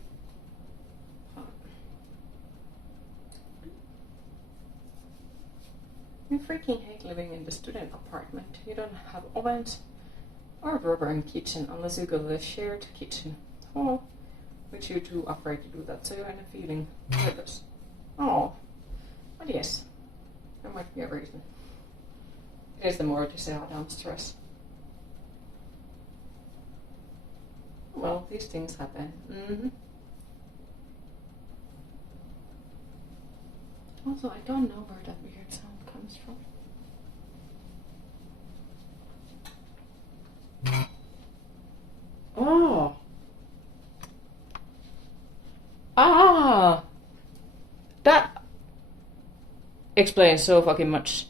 You freaking hate living in the student apartment. You don't have ovens or rubber in kitchen unless you go to the shared kitchen. Oh, which you're too afraid to do that, so you're kind of feeling nervous. Oh, but yes, there might be a reason. It is the Mortis Adams stress. Well, these things happen. Mm-hmm. Also, I don't know where that weird sound comes from. Oh! Ah! That explains so fucking much.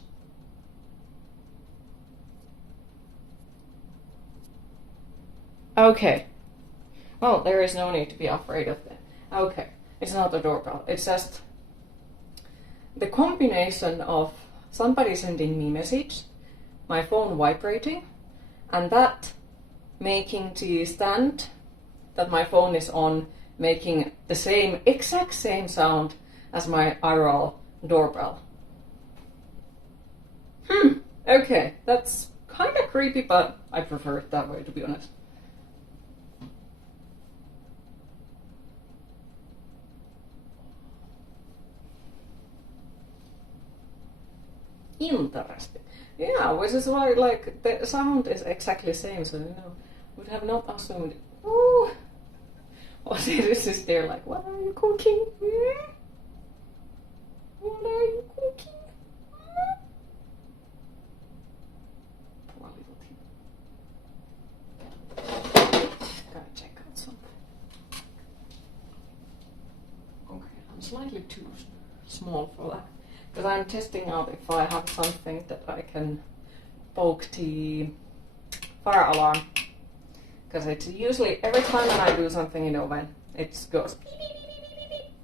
Okay. Well, there is no need to be afraid of that. Okay. It's not a doorbell. It's just the combination of somebody sending me message, my phone vibrating, and that making the stand that my phone is on making the exact same sound as my IRL doorbell. Okay, that's kind of creepy, but I prefer it that way, to be honest. Interesting. Yeah, which is why, like, the sound is exactly the same, so, would have not assumed, ooh, or this is there, like, what are you cooking? What are you cooking? Poor little thing. Gotta check out something. Okay, I'm slightly too small for that. Because I'm testing out if I have something that I can poke the fire alarm. Because it's usually every time when I do something in the oven, it goes beep, beep, beep, beep, beep.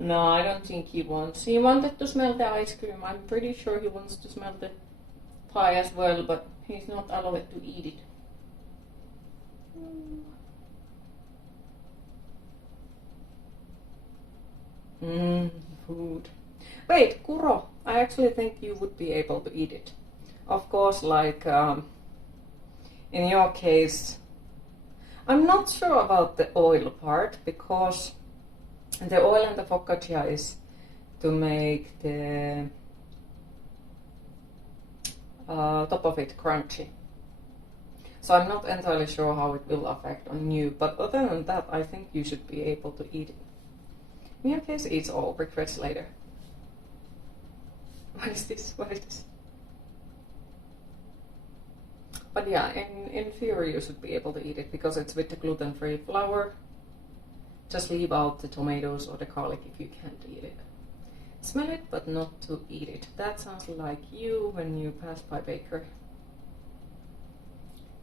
No, I don't think he wants. He wanted to smell the ice cream. I'm pretty sure he wants to smell the pie as well, but he's not allowed to eat it. Food. Wait, Kuro, I actually think you would be able to eat it. Of course, like, in your case, I'm not sure about the oil part, because the oil and the focaccia is to make the top of it crunchy. So I'm not entirely sure how it will affect on you, but other than that, I think you should be able to eat it. In your case, eats all, regrets later. What is this? What is this? But yeah, in theory you should be able to eat it because it's with the gluten-free flour. Just leave out the tomatoes or the garlic if you can't eat it. Smell it, but not to eat it. That sounds like you when you pass by bakery.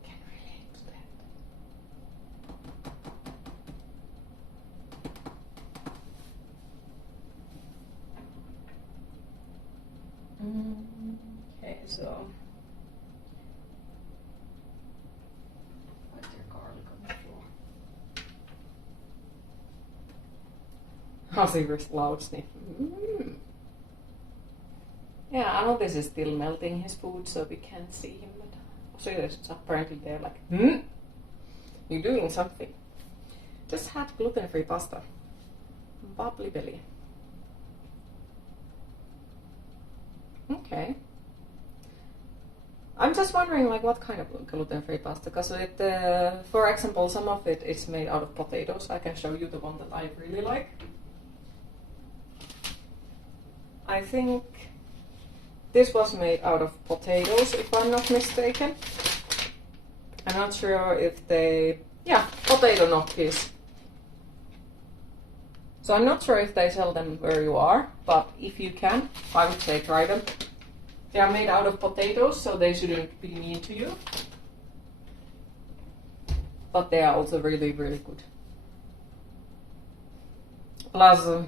Can relate to that. Okay, so put your garlic on the floor. How's loud sniff? Yeah, I know this is still melting his food, so we can't see him, but Osiris is apparently there like, you're doing something. Just had gluten-free pasta. Bubbly belly. Okay. I'm just wondering, like, what kind of gluten-free pasta? Because for example, some of it is made out of potatoes. I can show you the one that I really like. I think this was made out of potatoes, if I'm not mistaken. I'm not sure if potato gnocchis. So I'm not sure if they sell them where you are, but if you can, I would say try them. They are made out of potatoes, so they shouldn't be mean to you. But they are also really, really good. Plus,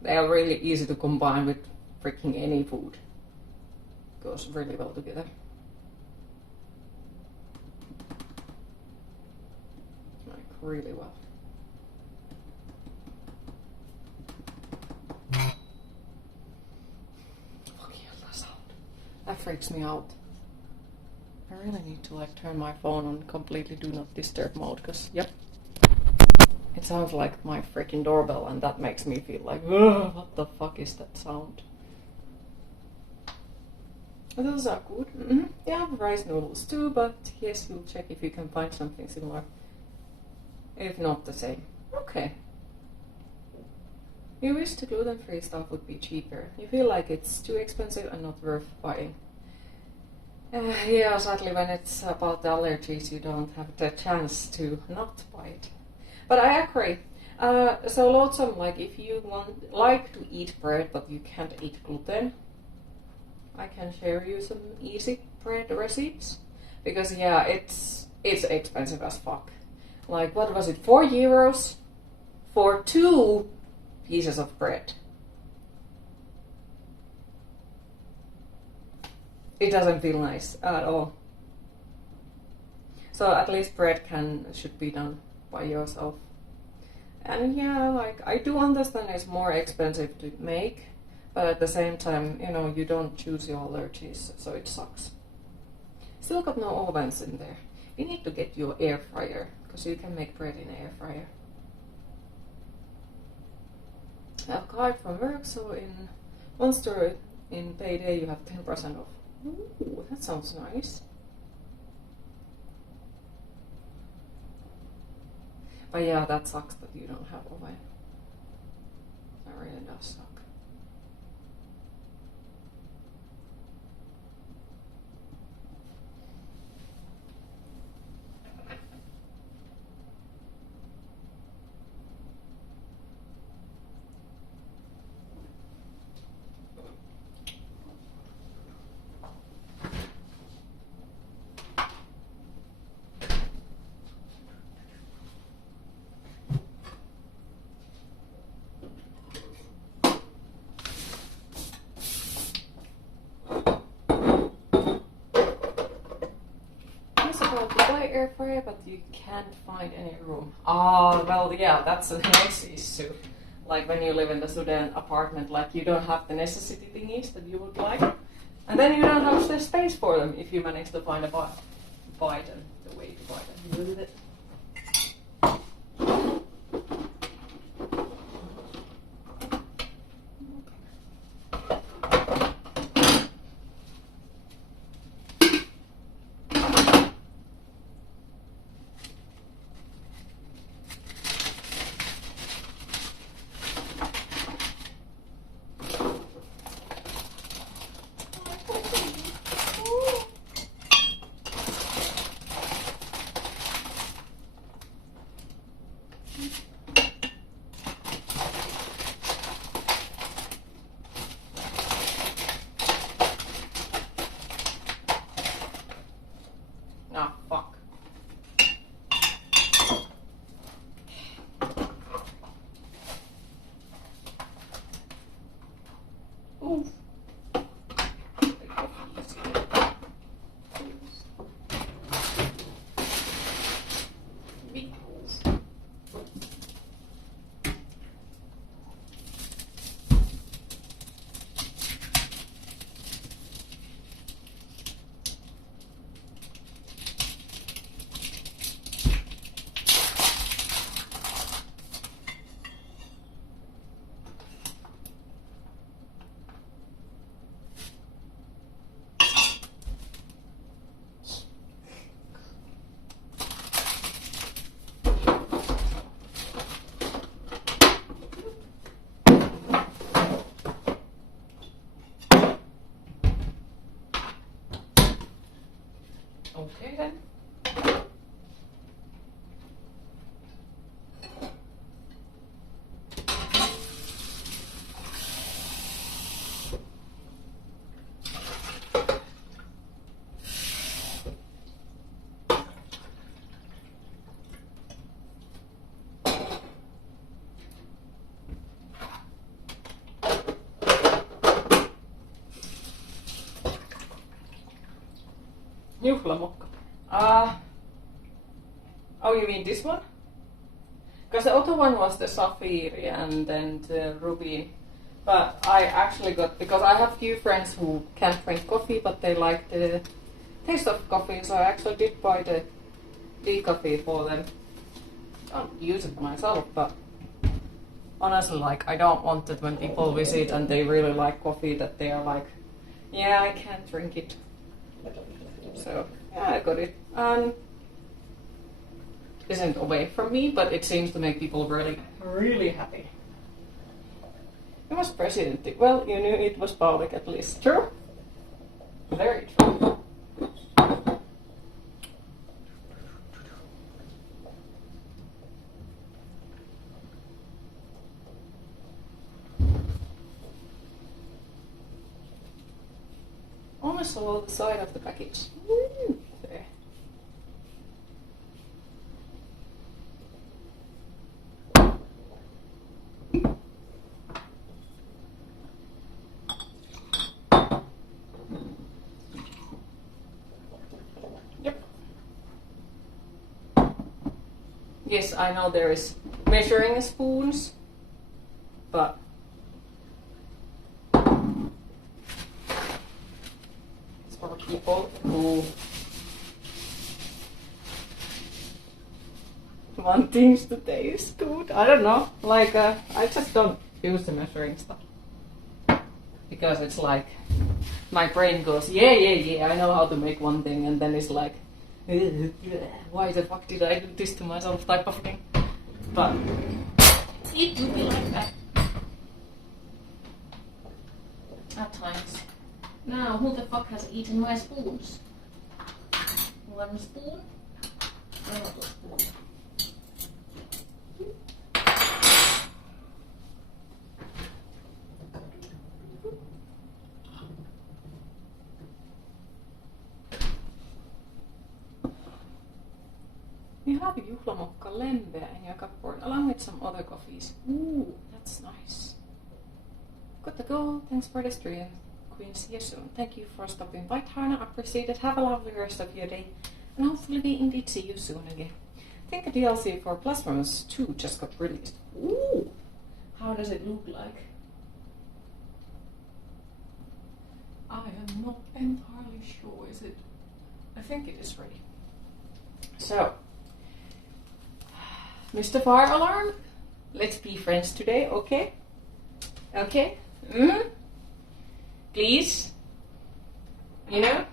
they are really easy to combine with freaking any food. Goes really well together. Like, really well. That freaks me out. I really need to like turn my phone on completely do not disturb mode, because yep, it sounds like my freaking doorbell, and that makes me feel like, ugh, what the fuck is that sound? Those are good. Mm-hmm. Yeah, rice noodles too, but yes, we'll check if you can find something similar. If not the same. Okay. You wish the gluten-free stuff would be cheaper. You feel like it's too expensive and not worth buying. Yeah, sadly when it's about the allergies, you don't have the chance to not buy it. But I agree. So lots of like, if you like to eat bread but you can't eat gluten, I can share you some easy bread recipes. Because yeah, it's expensive as fuck. Like, what was it, 4 euros for 2 pieces of bread? It doesn't feel nice at all. So at least bread should be done by yourself. And yeah, like, I do understand it's more expensive to make, but at the same time, you know, you don't choose your allergies, so it sucks. Still got no ovens in there. You need to get your air fryer, because you can make bread in air fryer. I've got it from work, so in one store in Payday you have 10% off. Ooh, that sounds nice. But yeah, that sucks that you don't have oven. That really does suck. Air fryer, but you can't find any room. Oh, well, yeah, that's the next issue. Like when you live in the student apartment, like you don't have the necessity thingies that you would like, and then you don't have the space for them if you manage to find a buy them, the way to buy them. Ah, fuck. Oof. Okay then. Juhlamokka. Oh, you mean this one? Because the other one was the Sapphire and then the Ruby. But I actually got, because I have few friends who can't drink coffee, but they like the taste of coffee, so I actually did buy the decaf for them. I don't use it myself, but honestly, like, I don't want that when people visit and they really like coffee, that they are like, yeah, I can't drink it. So, yeah, I got it. Isn't away from me, but it seems to make people really, really happy. It was presidency. Well, you knew it was Paulik at least. True? Very true. Almost saw the side of the package. There. Yep. Yes, I know there is measuring spoons, but for people who want things to taste good. I don't know. Like, I just don't use the measuring stuff. Because it's like, my brain goes, yeah, I know how to make one thing, and then it's like, why the fuck did I do this to myself type of thing. But it do be like that. At times. Now, who the fuck has eaten my spoons? One spoon? Another spoon. You have juhlamokka lempeä in your cupboard along with some other coffees. Ooh, that's nice. Good to go. Thanks for the stream. Queen, see you soon. Thank you for stopping by, Tarna. Appreciate it. Have a lovely rest of your day. And hopefully we indeed see you soon again. I think the DLC for Platforms 2 just got released. Ooh! How does it look like? I am not entirely sure. Is it? I think it is ready. So, Mr. Fire Alarm, let's be friends today, okay? Okay? Mm-hmm. Please? You know?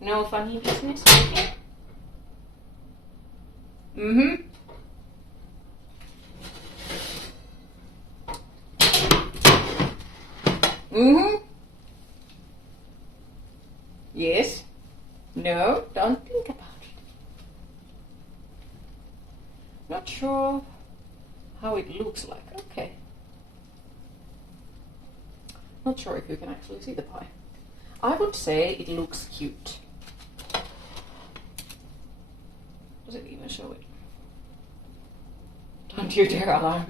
No funny business, okay? Mm-hmm. Mm-hmm. Yes? No? Don't think about it. Not sure how it looks like. Okay. Not sure if you can actually see the pie. I would say it looks cute. Does it even show it? Don't you dare alarm.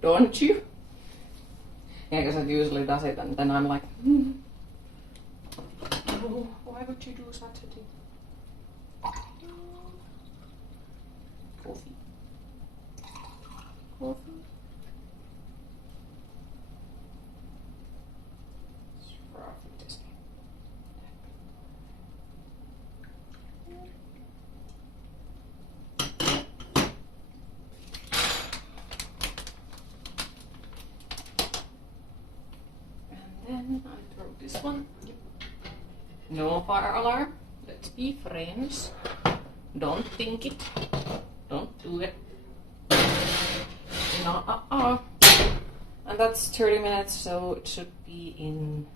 Don't you? Yeah, because it usually does it and then I'm like, oh, why would you do such a thing? Coffee. Coffee. And then I throw this one. No fire alarm. Let's be friends. Don't think it. Don't do it. No, And that's 30 minutes, so it should be in...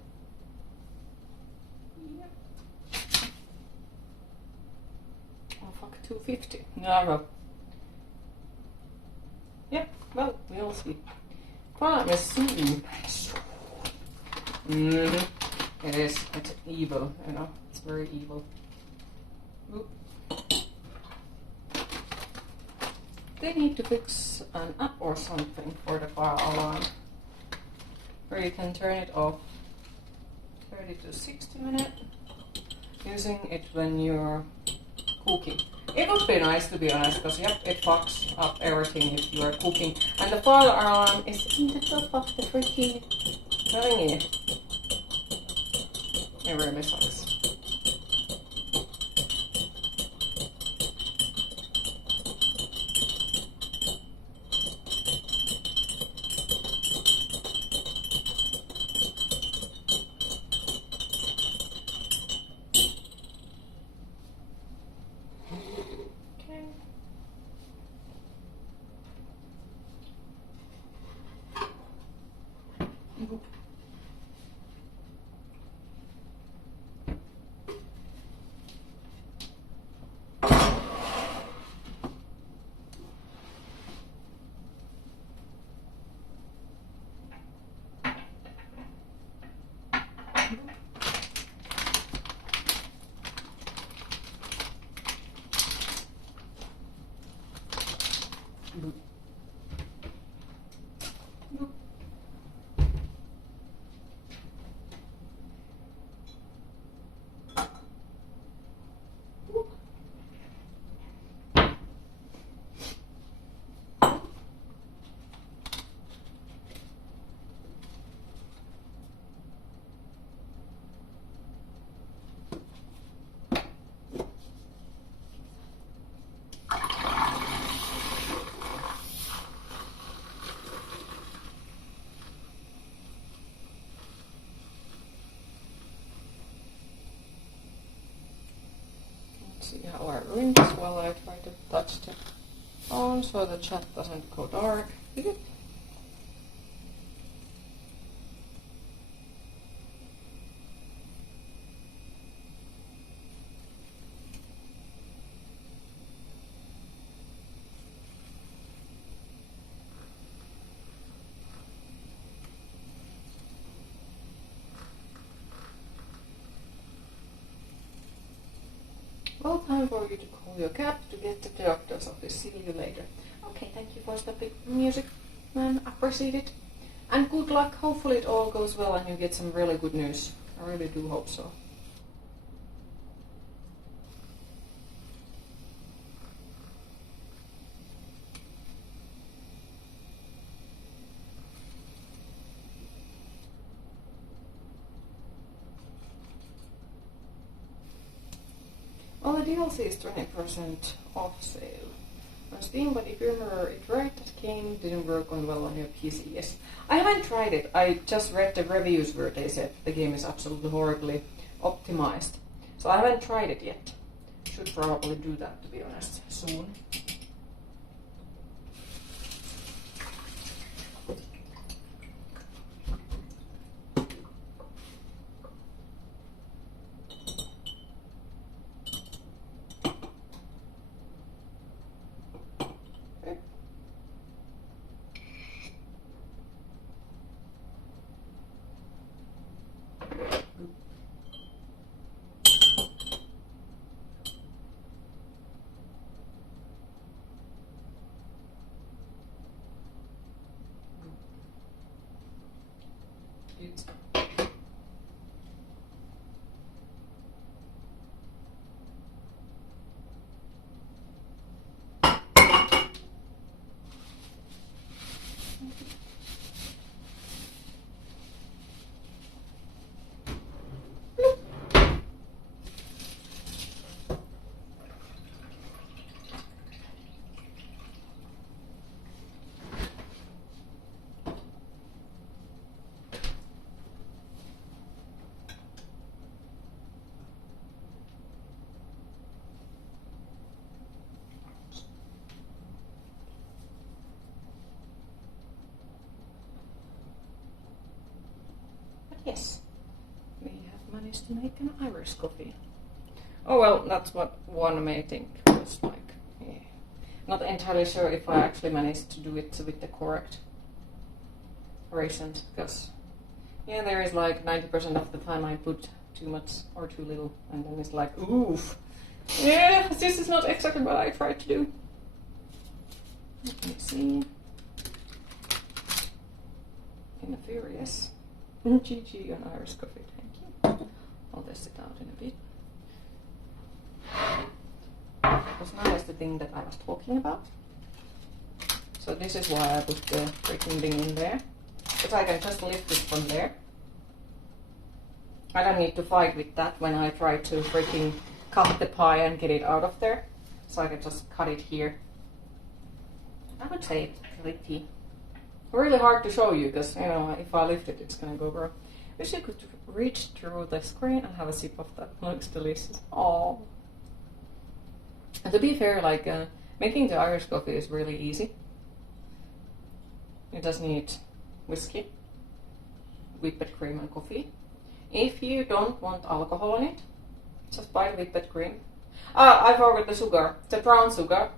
Oh fuck, 250. No. Yep, well, we'll see. Palme soon. It is. It's evil, you know. It's very evil. Oop. They need to fix an app or something for the fire alarm. Where you can turn it off 30 to 60 minutes. using it when you're cooking. It would be nice to be honest, because yep, it fucks up everything if you are cooking. And the fire alarm is in the top of the freaking thingy. It really sucks. See how I ruin this while I try to touch the phone so the chat doesn't go dark. Well, time for you to call your cab to get to the doctor's office. See you later. Okay, thank you for stopping music, man. Appreciate it. And good luck. Hopefully it all goes well and you get some really good news. I really do hope so. Well, the DLC is 20% off sale on Steam, but if you remember it right, that game didn't work on well on your PC. Yes, I haven't tried it. I just read the reviews where they said the game is absolutely horribly optimized. So I haven't tried it yet. Should probably do that, to be honest, soon. Yes, we have managed to make an Irish coffee. Oh well, that's what one may think was like. Yeah. Not entirely sure if I actually managed to do it with the correct rations, because yeah, there is like 90% of the time I put too much or too little, and then it's like, oof. Yeah, this is not exactly what I tried to do. Let me see. In a furious. GG on Irish coffee, thank you. I'll test it out in a bit. the thing that I was talking about. So this is why I put the freaking thing in there. Because I can just lift it from there. I don't need to fight with that when I try to freaking cut the pie and get it out of there. So I can just cut it here. I would say pretty. Really hard to show you because, you know, if I lift it, it's gonna go wrong. Wish you could reach through the screen and have a sip of that. Looks delicious. Oh. And to be fair, like making the Irish coffee is really easy. You just need whiskey, whipped cream, and coffee. If you don't want alcohol in it, just buy the whipped cream. I forgot the sugar, the brown sugar,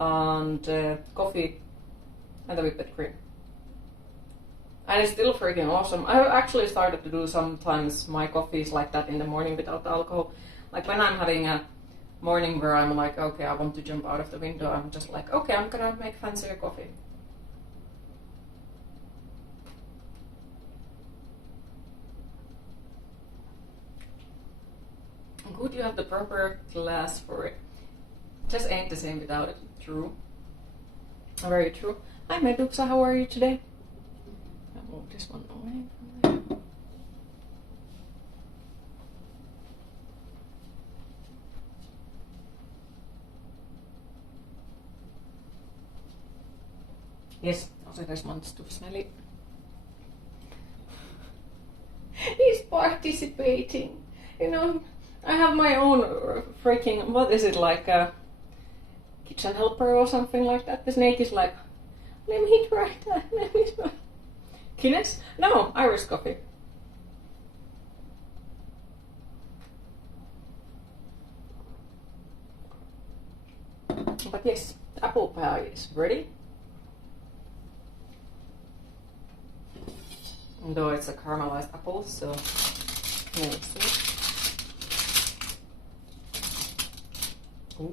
and coffee, and the whipped cream. And it's still freaking awesome. I actually started to do sometimes my coffees like that in the morning without alcohol. Like when I'm having a morning where I'm like, okay, I want to jump out of the window, I'm just like, okay, I'm gonna make fancier coffee. Good, you have the proper glass for it. Just ain't the same without it. True. Very true. Hi Medusa, how are you today? I'll move this one away from there. Yes, also this wants to smell it. He's participating. You know, I have my own freaking, what is it, like a kitchen helper or something like that. The snake is like, let me try that, let me try. Guinness? No, Irish coffee. But yes, apple pie is ready. Though it's a caramelized apple, so let's see. Ooh.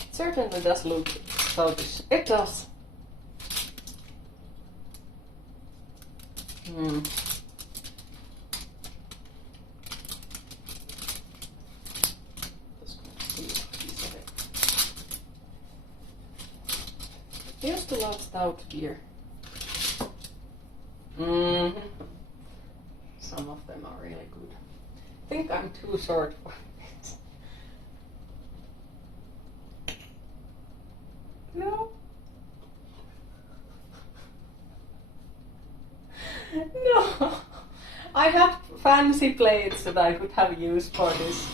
It certainly does look saltish. It does. I used to love stout beer. Some of them are really good. I think I'm too short for this. No. No. I have fancy plates that I could have used for this.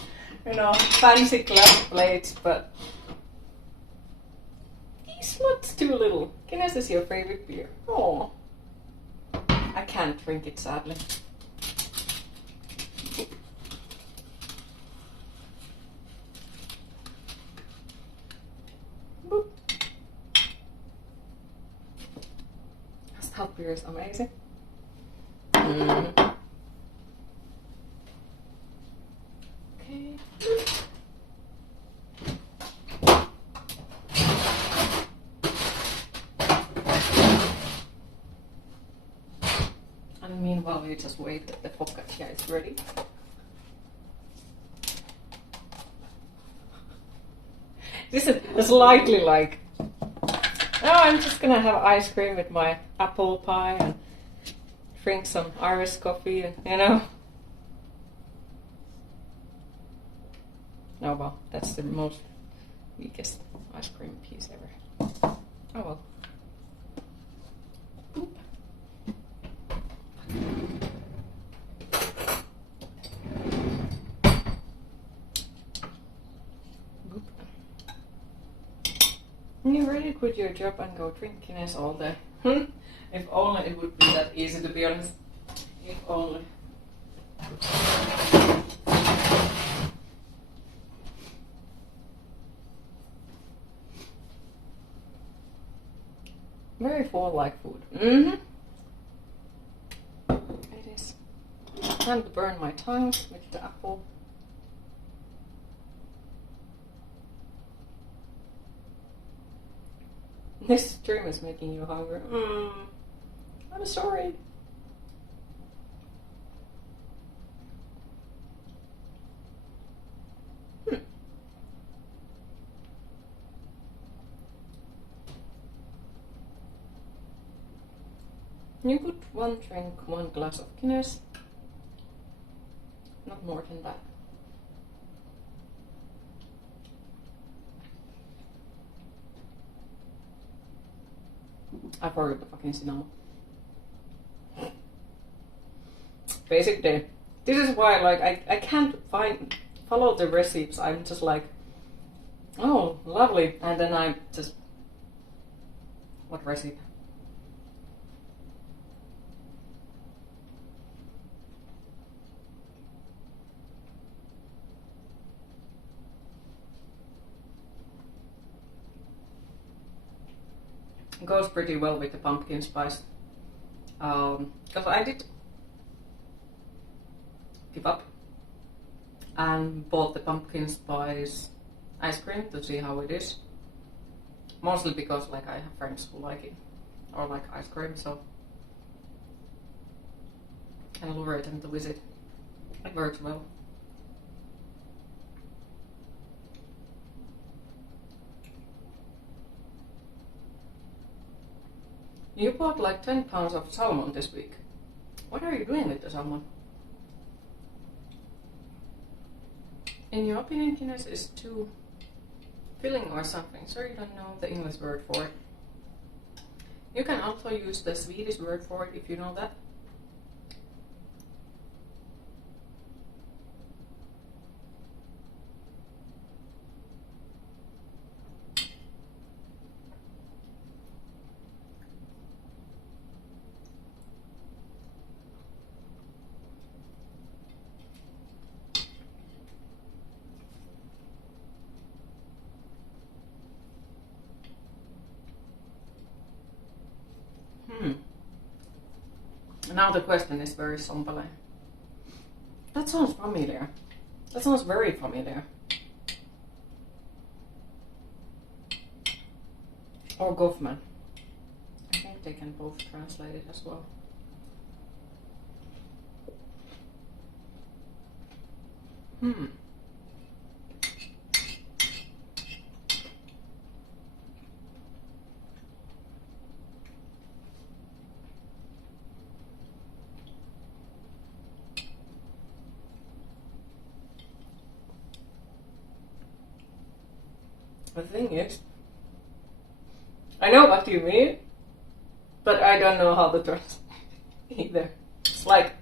You know, fancy glass plates, but these much too little. Guinness is your favorite beer. Oh. I can't drink it, sadly. Boop. Stout beer is amazing. Okay. And meanwhile, we just wait that the focaccia is ready. This is slightly like, oh, I'm just gonna have ice cream with my apple pie and drink some Irish coffee, and, you know. Oh well, that's the most weakest ice cream piece ever. Oh well. Boop. Boop. You really quit your job and go drink Guinness all day. If only it would be that easy, to be honest. If only. Very fall-like food. It is. Time to burn my tongue with the apple. This stream is making you hungry. I'm sorry. You could one drink 1 glass of Guinness, not more than that. I forgot the fucking cinnamon. Basically, this is why like I can't follow the recipes. I'm just like, oh, lovely, and then I just, what recipe? It goes pretty well with the pumpkin spice. Because I did give up and bought the pumpkin spice ice cream to see how it is. Mostly because like I have friends who like it or like ice cream, so I lure them to visit. It works well. You bought like 10 pounds of salmon this week. What are you doing with the salmon? In your opinion, Guinness is too filling or something, so you don't know the English word for it. You can also use the Swedish word for it if you know that. Now the question is very sompale. That sounds familiar. That sounds very familiar. Or Goffman. I think they can both translate it as well. The thing is, I know what you mean, but I don't know how to translate either. It's like,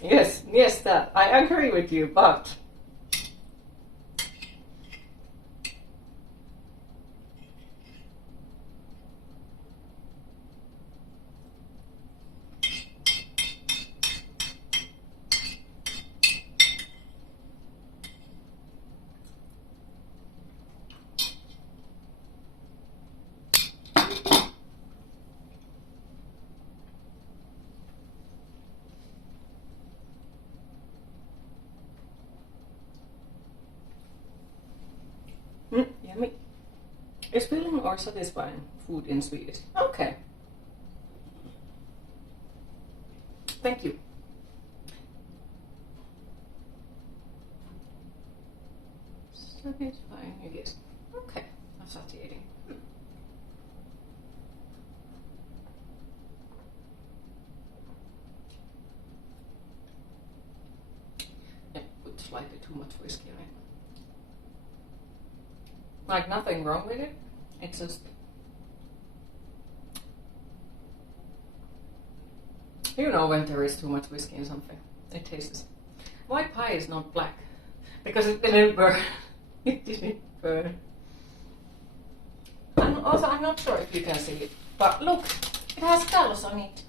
yes, that. I agree with you, but yummy. Is filling or satisfying food in Swedish? Okay. Thank you. Satisfying, I guess. Okay, I'm satiating. Yeah, put slightly too much whiskey on it. Like nothing wrong with it. It's just, you know when there is too much whiskey in something. It tastes. White pie is not black because it didn't burn. It didn't burn. And also, I'm not sure if you can see it, but look, it has skulls on it.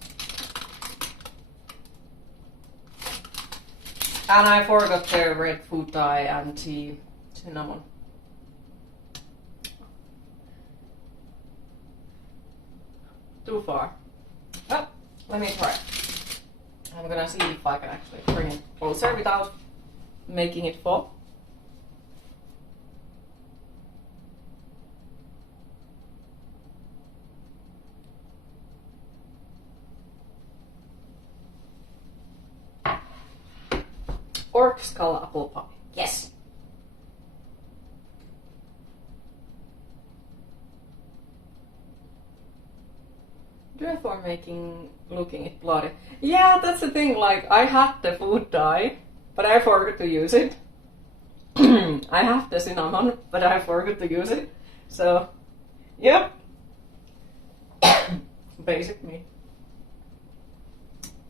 And I forgot the red food dye and the cinnamon. Too far. Well, let me try. I'm gonna see if I can actually bring it closer without making it fall. Orc skull apple pie. Yes! Do it for me. looking it bloody. Yeah, that's the thing, like, I had the food dye, but I forgot to use it. I have the cinnamon, but I forgot to use it. So, yep. Basic me.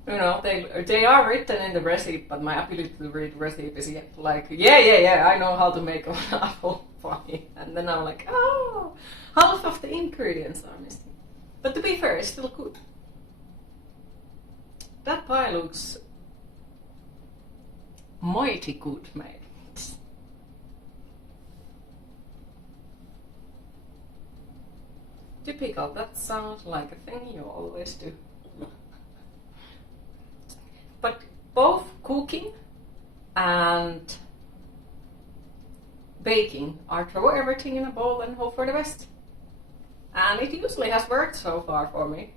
You know, they are written in the recipe, but my ability to read recipes is yet like, yeah, I know how to make an apple pie. And then I'm like, oh, half of the ingredients are missing. But to be fair, it's still good. That pie looks mighty good made. Typical, that sounds like a thing you always do. But both cooking and baking are throw everything in a bowl and hope for the best. And it usually has worked so far for me.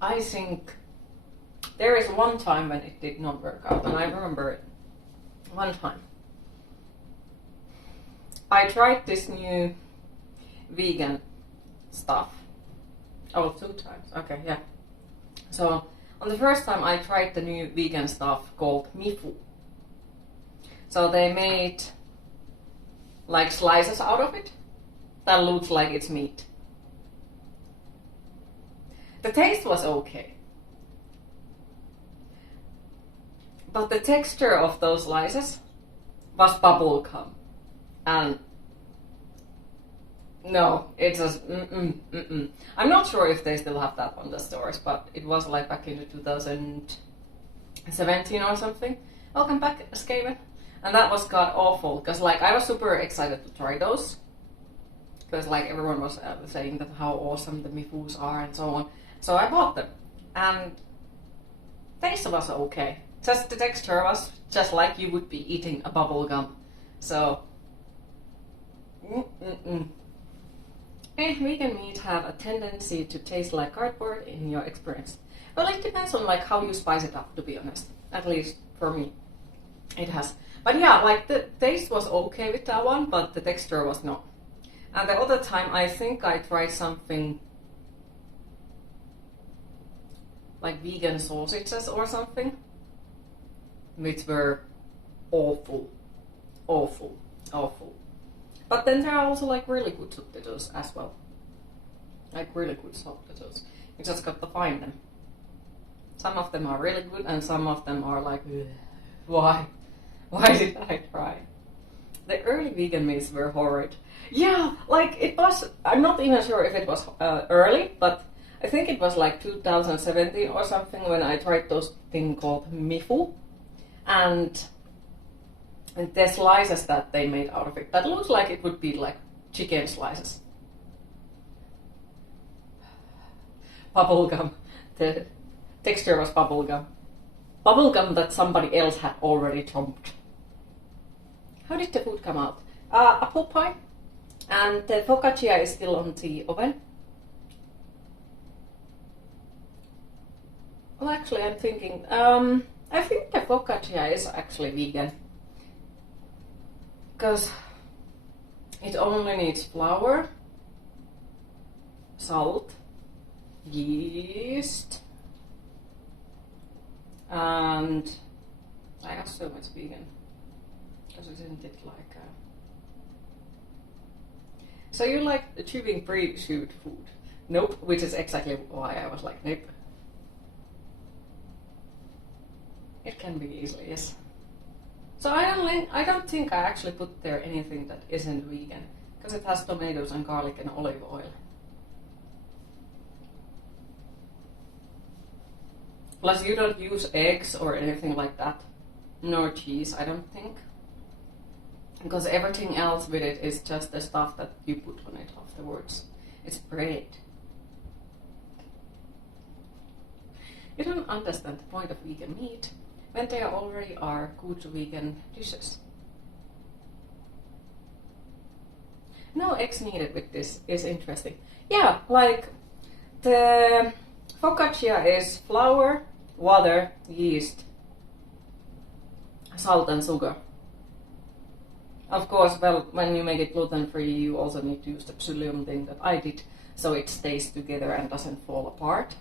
I think there is one time when it did not work out, and I remember it. One time. I tried this new vegan stuff. Oh, 2 times. Okay, yeah. So, on the first time I tried the new vegan stuff called mifu. So they made like slices out of it that looks like it's meat. The taste was okay. But the texture of those slices was bubble gum. And no, it's just I'm not sure if they still have that on the stores, but it was like back in 2017 or something. Welcome back, Skaven. And that was god awful, because like I was super excited to try those, because like everyone was saying that how awesome the mifus are and so on. So I bought them, and taste was okay. Just the texture was just like you would be eating a bubble gum. So. Vegan meat have a tendency to taste like cardboard in your experience. Well, it depends on like how you spice it up, to be honest. At least for me, it has. But yeah, like the taste was okay with that one, but the texture was not. And the other time, I think I tried something like vegan sausages or something, which were awful. But then there are also like really good subtitles as well. Like really good subtitles. You just got to find them. Some of them are really good and some of them are like, why? Why did I try? The early vegan meats were horrid. Yeah, like it was, I'm not even sure if it was early, but I think it was like 2017 or something when I tried those thing called mifu. And the slices that they made out of it, that looks like it would be like chicken slices. Bubblegum. The texture was bubblegum. Bubblegum that somebody else had already chomped. How did the food come out? Apple pie. And the focaccia is still on the oven. Well, actually, I'm thinking, I think the focaccia is actually vegan. Because it only needs flour, salt, yeast, and I assume it's vegan. Because isn't it like So you like the chewing pre-shoot food? Nope, which is exactly why I was like, nope. It can be easily, yes. So I don't think I actually put there anything that isn't vegan, because it has tomatoes and garlic and olive oil. Plus you don't use eggs or anything like that, nor cheese, I don't think. Because everything else with it is just the stuff that you put on it afterwards. It's bread. You don't understand the point of vegan meat when there already are good vegan dishes. No eggs needed with this is interesting. Yeah, like the focaccia is flour, water, yeast, salt and sugar. Of course, well, when you make it gluten-free, you also need to use the psyllium thing that I did, so it stays together and doesn't fall apart.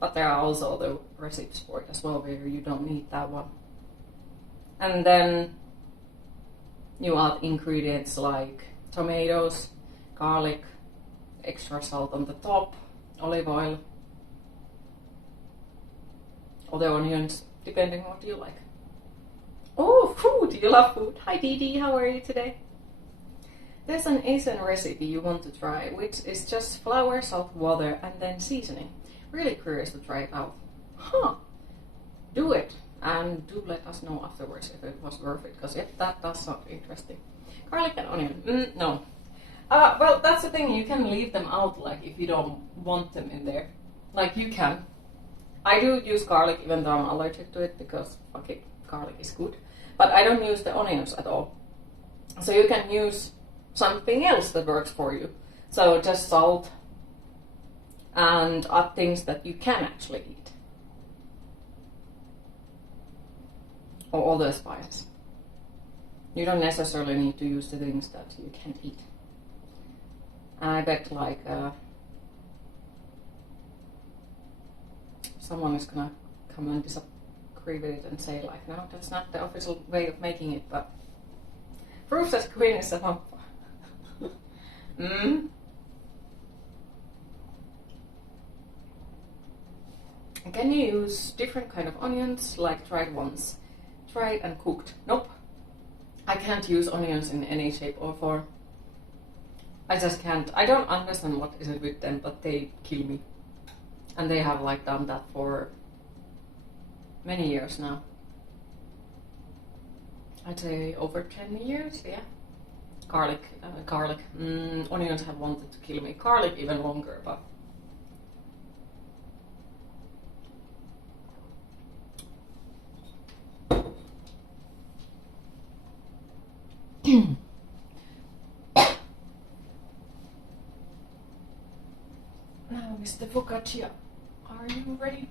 But there are also the recipes for it as well, where you don't need that one. And then you add ingredients like tomatoes, garlic, extra salt on the top, olive oil, or the onions, depending on what you like. Oh, food! You love food. Hi Didi, how are you today? There's an Asian recipe you want to try, which is just flour, salt, water, and then seasoning. Really curious to try it out. Huh! Do it, and do let us know afterwards if it was worth it, because that does sound interesting. Garlic and onion. No. Well, that's the thing. You can leave them out, like if you don't want them in there. Like you can. I do use garlic, even though I'm allergic to it, because fuck it, garlic is good. But I don't use the onions at all. So you can use something else that works for you. So just salt and add things that you can actually eat. Or other spices. You don't necessarily need to use the things that you can't eat. And I bet like someone is gonna come and disagree with it and say like, no, that's not the official way of making it, but proves that Queen is a vampire. Can you use different kind of onions, like dried ones? Dried and cooked? Nope. I can't use onions in any shape or form. I just can't. I don't understand what is it with them, but they kill me. And they have like done that for many years now. I'd say over 10 years, yeah. Garlic. Onions have wanted to kill me. Garlic even longer, but now, Mr. Focaccia, are you ready?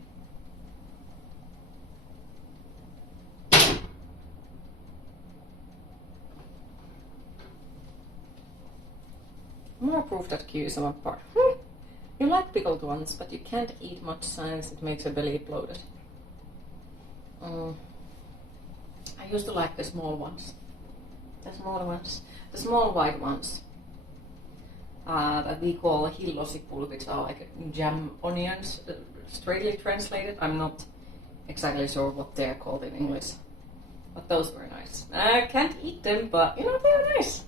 More proof that Q is a vampire. You like pickled ones, but you can't eat much since it makes your belly bloated. I used to like the small ones. The small ones. The small white ones. That we call hillosipul, which are like jam onions, straightly translated. I'm not exactly sure what they're called in English. But those were nice. I can't eat them, but you know, they're nice.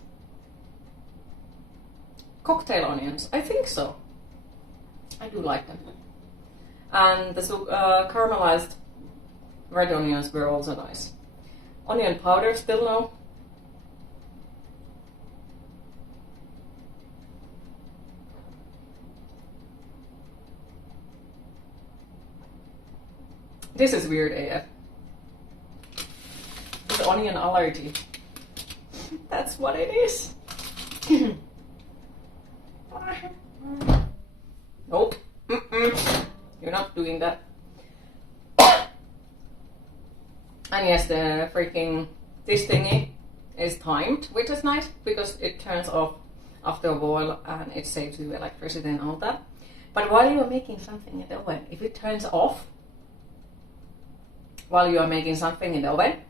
Cocktail onions, I think so. I do like them. And the caramelized red onions were also nice. Onion powder, still no. This is weird AF. It's onion allergy. That's what it is. Nope. You're not doing that. And yes, the freaking, this thingy is timed, which is nice because it turns off after a while and it saves you electricity and all that. But while you are making something in the oven, if it turns off while you are making something in the oven,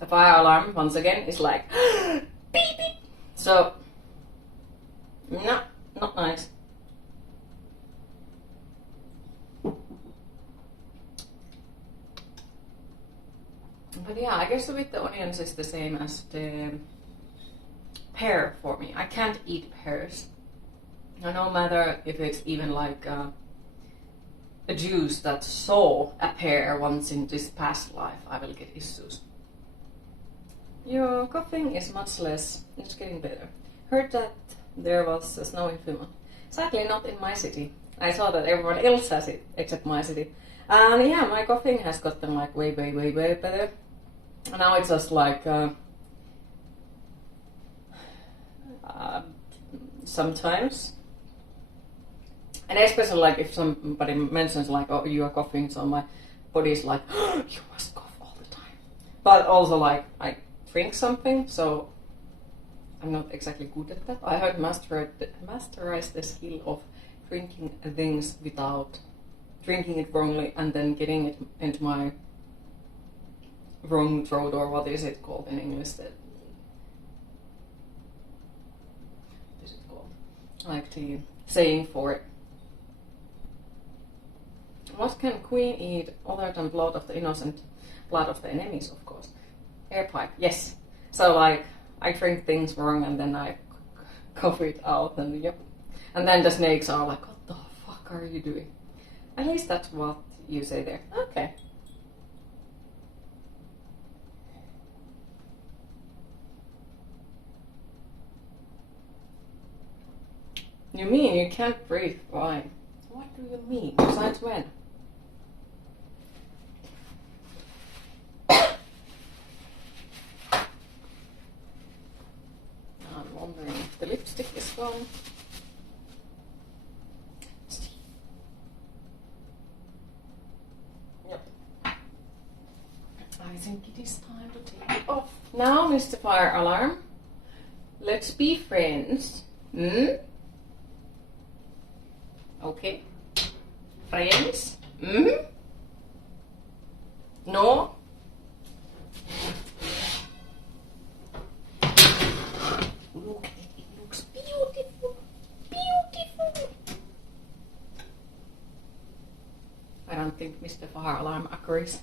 the fire alarm once again is like beep beep. So no, not nice. But yeah, I guess with the onions is the same as the pear for me. I can't eat pears. No matter if it's even like a juice that saw a pear once in this past life, I will get issues. Your coughing is much less. It's getting better. Heard that there was snow in Finland. Sadly not in my city. I saw that everyone else has it except my city. And yeah, my coughing has gotten like way better. And now it's just like sometimes. And especially like if somebody mentions like, oh, you are coughing, so my body's like, oh, you must cough all the time. But also, like, I drink something, so I'm not exactly good at that. I have masterized the skill of drinking things without drinking it wrongly and then getting it into my wrong throat, or what is it called in English? What is it called? Like the saying for it. What can queen eat other than blood of the innocent? Blood of the enemies, of course. Air pipe, yes. So like, I drink things wrong and then I cough it out and yep. And then the snakes are like, what the fuck are you doing? At least that's what you say there. Okay. You mean you can't breathe? Why? What do you mean? Besides when? I'm wondering if the lipstick is gone. Yep. I think it is time to take it off. Now, Mr. Fire Alarm, let's be friends. Hmm? Okay. Friends? Hmm? No? Look, it looks beautiful. Beautiful. I don't think Mr. Fire Alarm agrees.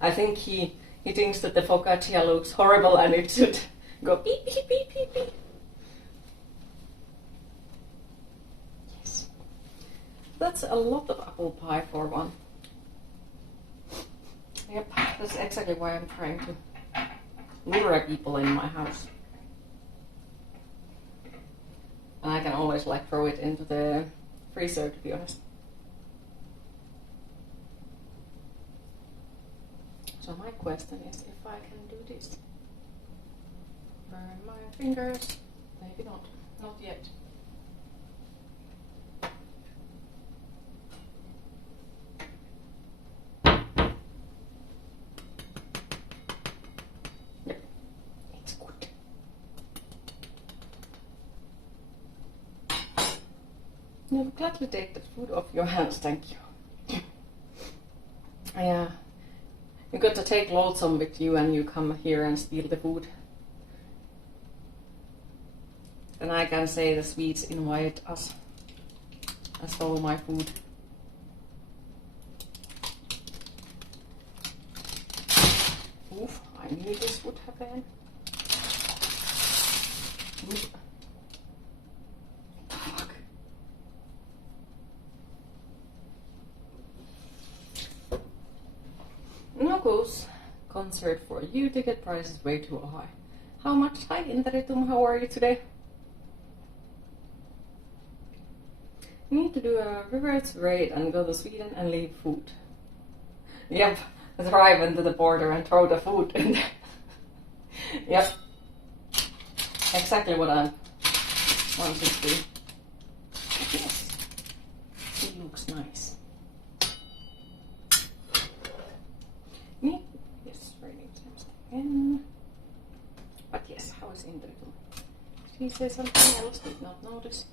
I think he thinks that the focaccia looks horrible and it should go beep, beep, beep, beep, beep. Yes. That's a lot of apple pie for one. Yep, that's exactly why I'm trying to lure people in my house. And I can always like throw it into the freezer, to be honest. So my question is if I can do this. Burn my fingers. Maybe not. Not yet. Yep. It's good. You gladly take the food off your hands, thank you. Yeah. You got to take loadsome with you and you come here and steal the food. Then I can say the Swedes invite us and stole my food. Oof, I knew this would happen. Oof. Fuck. No goes. Concert for you. Ticket price is way too high. How much? Hi Interitum, how are you today? You need to do a reverse raid and go to Sweden and leave food. Yep, drive into the border and throw the food in there. Yep. Exactly what I want to do. Yes. It looks nice. Yes, really again. But yes, how is Interitum? Did he say something else? Did not notice.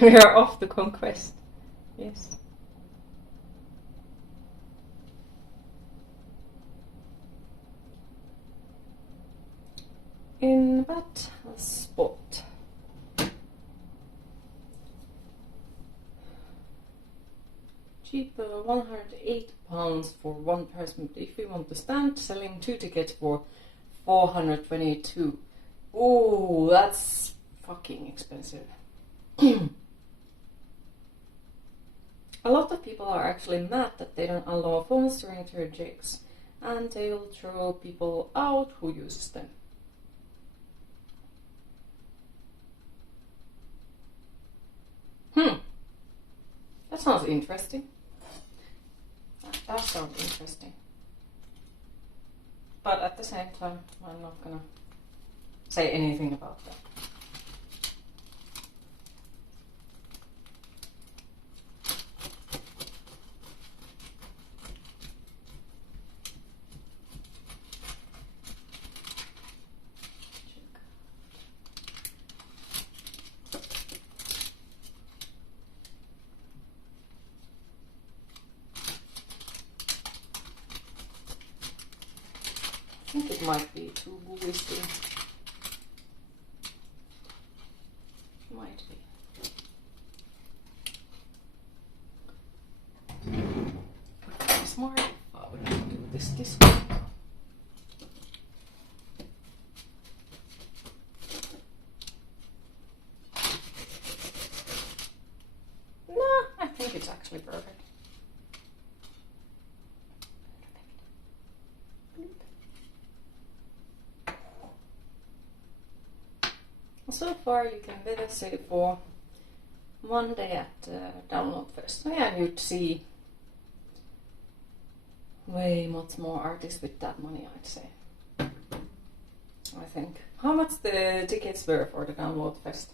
We are off to conquest. Yes. In that spot. Cheaper, £108 for one person. If we want to stand, selling 2 tickets for $422. Ooh, that's fucking expensive. A lot of people are actually mad that they don't allow phones during their jigs, and they will throw people out who uses them. That sounds interesting. That sounds interesting. But at the same time, I'm not gonna say anything about that. think it might be too gooey still. Might be. It's smart. I would do this way. I think it's actually perfect. So far you can better say for Monday at Download Fest. So yeah, you'd see way much more artists with that money, I'd say. I think. How much the tickets were for the Download Fest?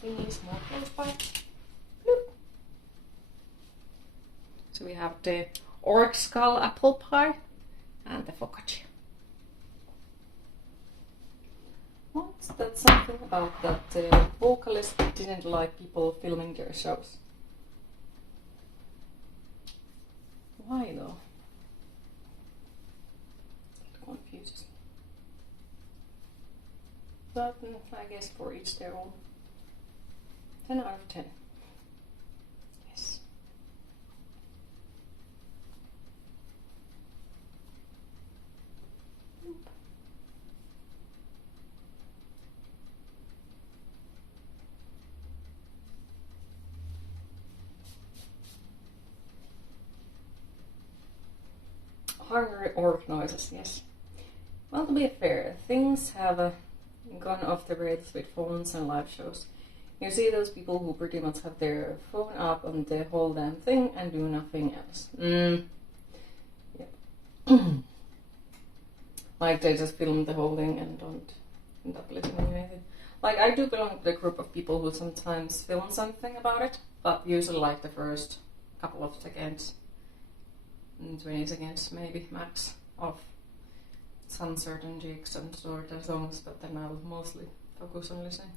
Please, more close by. Bloop. So we have the orc skull apple pie and the focaccia. What's that something about that the vocalist didn't like people filming their shows? Why though? It confuses me. But I guess for each their own. 10 out of 10. Yes. Hungry orc noises, yes. Well, to be fair, things have gone off the rails with phones and live shows. You see those people who pretty much have their phone up on the whole damn thing and do nothing else. Yep. Like they just film the whole thing and don't end up listening to anything. Like I do belong to the group of people who sometimes film something about it, but usually like the first couple of seconds, 20 seconds maybe max, of some certain jigs and sort of songs, but then I'll mostly focus on listening.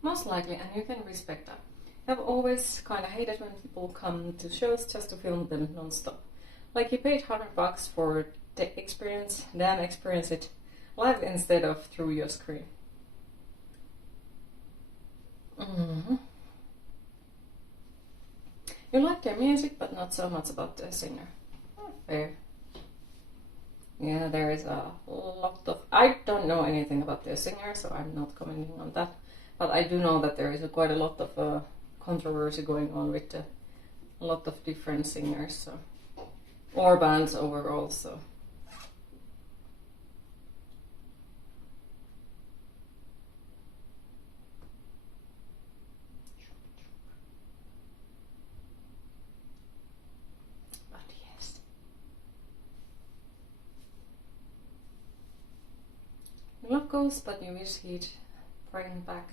Most likely, and you can respect that. I've always kind of hated when people come to shows just to film them non-stop. Like you paid $100 for the experience, then experience it live instead of through your screen. You like their music, but not so much about the singer. Fair. Yeah, there is a lot of... I don't know anything about the singer, so I'm not commenting on that. But I do know that there is quite a lot of controversy going on with a lot of different singers, so, or bands overall. So, but yes, love goes, but you wish he'd bring back.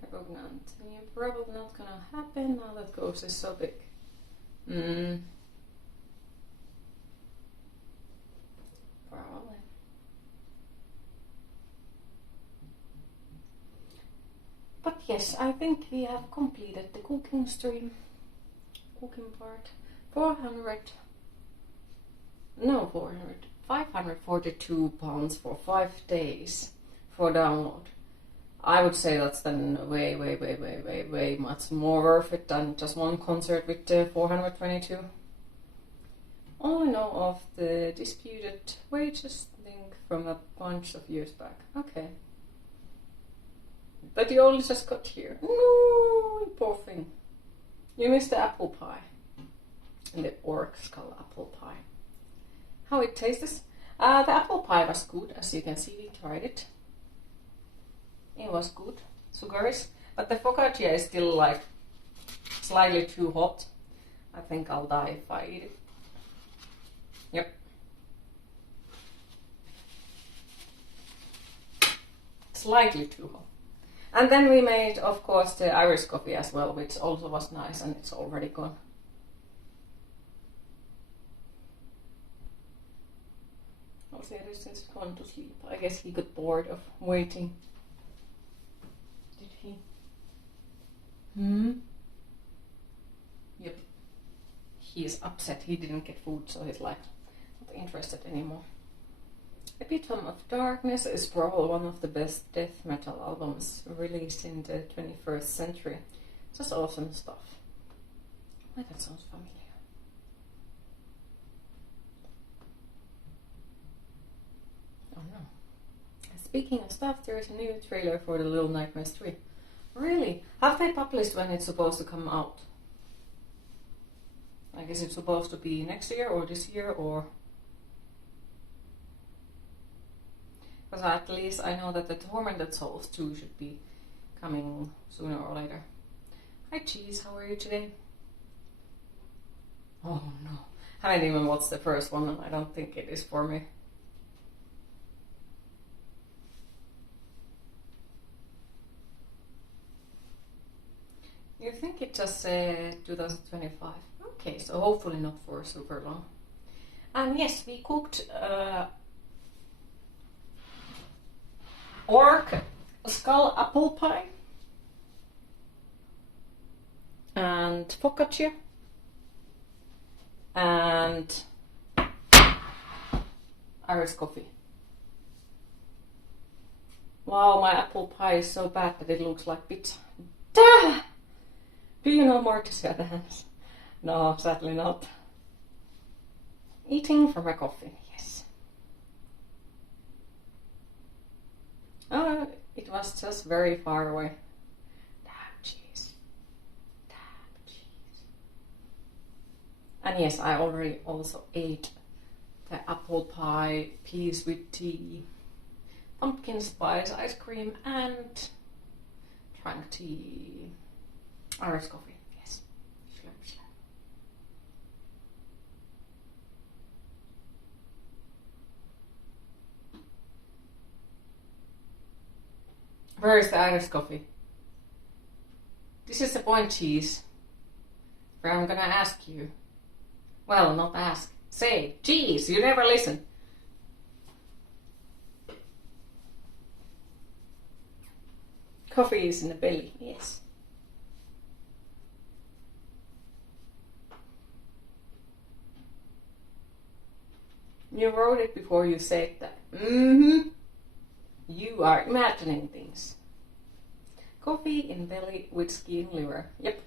Repugnant. You're probably not gonna happen now that ghost is so big. Probably. But yes, I think we have completed the cooking stream. Cooking part. 542 pounds for 5 days for download. I would say that's then way much more worth it than just one concert with 422. Only know of the disputed wages thing from a bunch of years back. Okay. But you only just got here. No, you poor thing. You missed the apple pie. And the orc skull apple pie. How it tastes? The apple pie was good, as you can see, we tried it. It was good, sugarish, but the focaccia is still like slightly too hot. I think I'll die if I eat it. Yep. Slightly too hot. And then we made, of course, the Irish coffee as well, which also was nice, and it's already gone. Also, since gone to sleep. I guess he got bored of waiting. Did he? Yep. he is upset he didn't get food, so he's like not interested anymore. Epitome of Darkness is probably one of the best death metal albums released in the 21st century. Just awesome stuff. Why, that sounds familiar. Oh no. Speaking of stuff, there is a new trailer for The Little Nightmares 3. Really? Have they published when it's supposed to come out? Like, is it supposed to be next year or this year or... Because at least I know that the Tormented Souls 2 should be coming sooner or later. Hi Cheese, how are you today? Oh no, I haven't even watched the first one and I don't think it is for me. You think it just said 2025? Okay, so hopefully not for super long. And yes, we cooked orc skull apple pie and focaccia and Irish coffee. Wow, my apple pie is so bad that it looks like pizza. Duh! Do you know Marcus Adams? No, sadly not. Eating from a coffin, yes. Oh, it was just very far away. Damn cheese. Damn cheese. And yes, I already also ate the apple pie, peas with tea, pumpkin spice ice cream, and drank tea. Irish coffee, yes. Slurp, slurp. Where is the Irish coffee? This is the point, Cheese, where I'm gonna ask you. Well, not ask. Say, Cheese, you never listen. Coffee is in the belly, yes. You wrote it before you said that. Mm-hmm. You are imagining things. Coffee in belly with skin liver. Yep.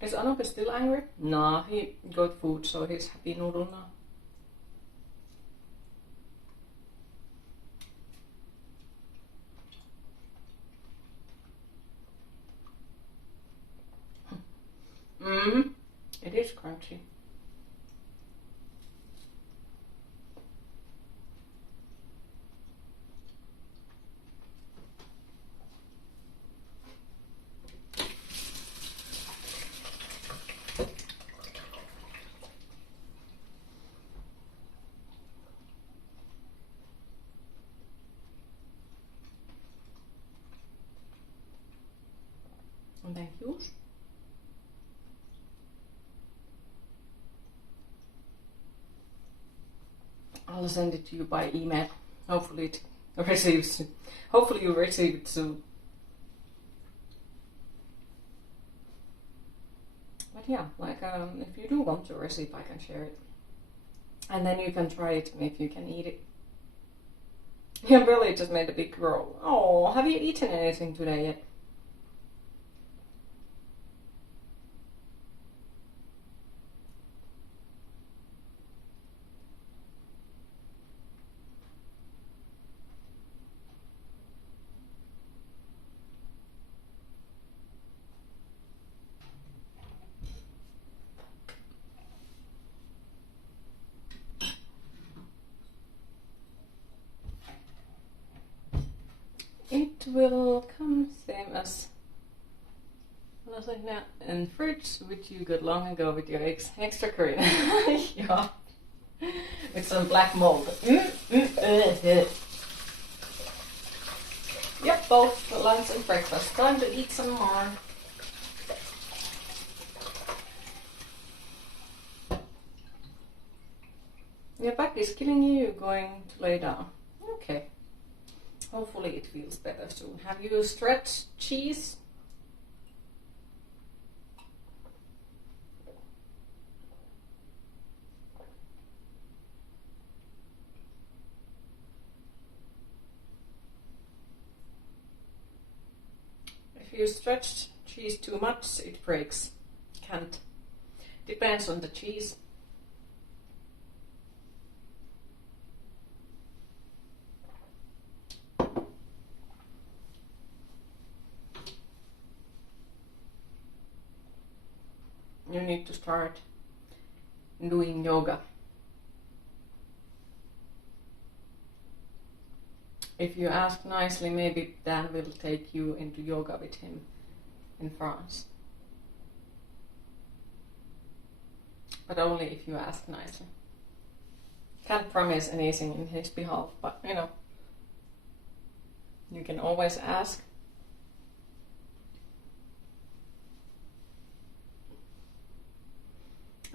Is Anope still angry? Nah, he got food, so he's happy noodle now. It is crunchy. Thank you. I'll send it to you by email. Hopefully it receives. Hopefully you receive it soon. But yeah, like if you do want to receive, I can share it, and then you can try it if you can eat it. Yeah, Billy just made a big roll. Oh, have you eaten anything today yet? It will and fridge, which you got long ago with your extra cream. Yeah. With some black mold. Yep, both for lunch and breakfast. Time to eat some more. Your back is killing you, you're going to lay down. Okay. Hopefully it feels better soon. Have you stretched cheese? If you stretch cheese too much, it breaks. Can't. Depends on the cheese. You need to start doing yoga. If you ask nicely, maybe Dan will take you into yoga with him in France. But only if you ask nicely. Can't promise anything in his behalf, but you know, you can always ask.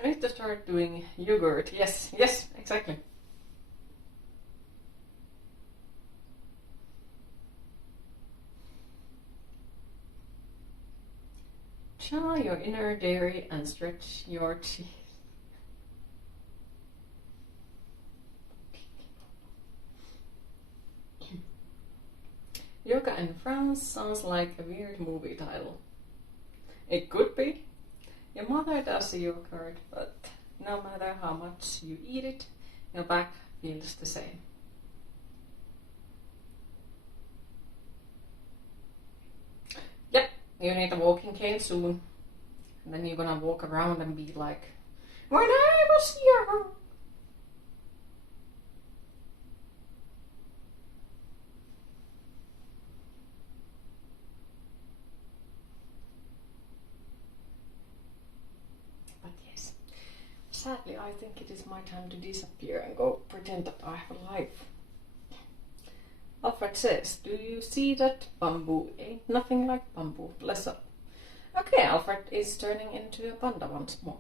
I need to start doing yogurt. Yes, exactly. Channel your inner dairy and stretch your cheese. Yoga in France sounds like a weird movie title. It could be. Your mother does the yogurt, but no matter how much you eat it, your back feels the same. Yep, you need a walking cane soon. And then you're gonna walk around and be like, when I was young. Sadly, I think it is my time to disappear and go pretend that I have a life. Alfred says, do you see that bamboo? Ain't nothing like bamboo, bless up. Okay, Alfred is turning into a panda once more.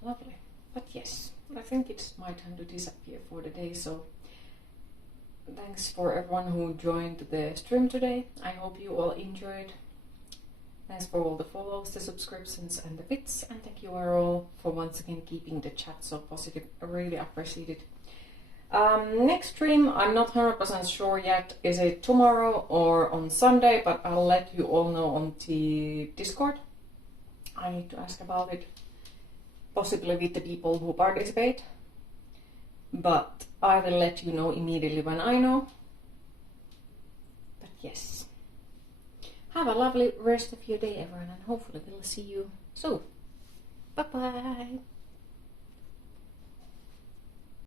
Lovely. But yes, I think it's my time to disappear for the day, so thanks for everyone who joined the stream today. I hope you all enjoyed. Thanks for all the follows, the subscriptions and the bits, and thank you all for once again keeping the chat so positive. I really appreciate it. Next stream, I'm not 100% sure yet. Is it tomorrow or on Sunday? But I'll let you all know on the Discord. I need to ask about it, possibly with the people who participate. But I will let you know immediately when I know. But yes. Have a lovely rest of your day, everyone, and hopefully we'll see you soon. Bye-bye.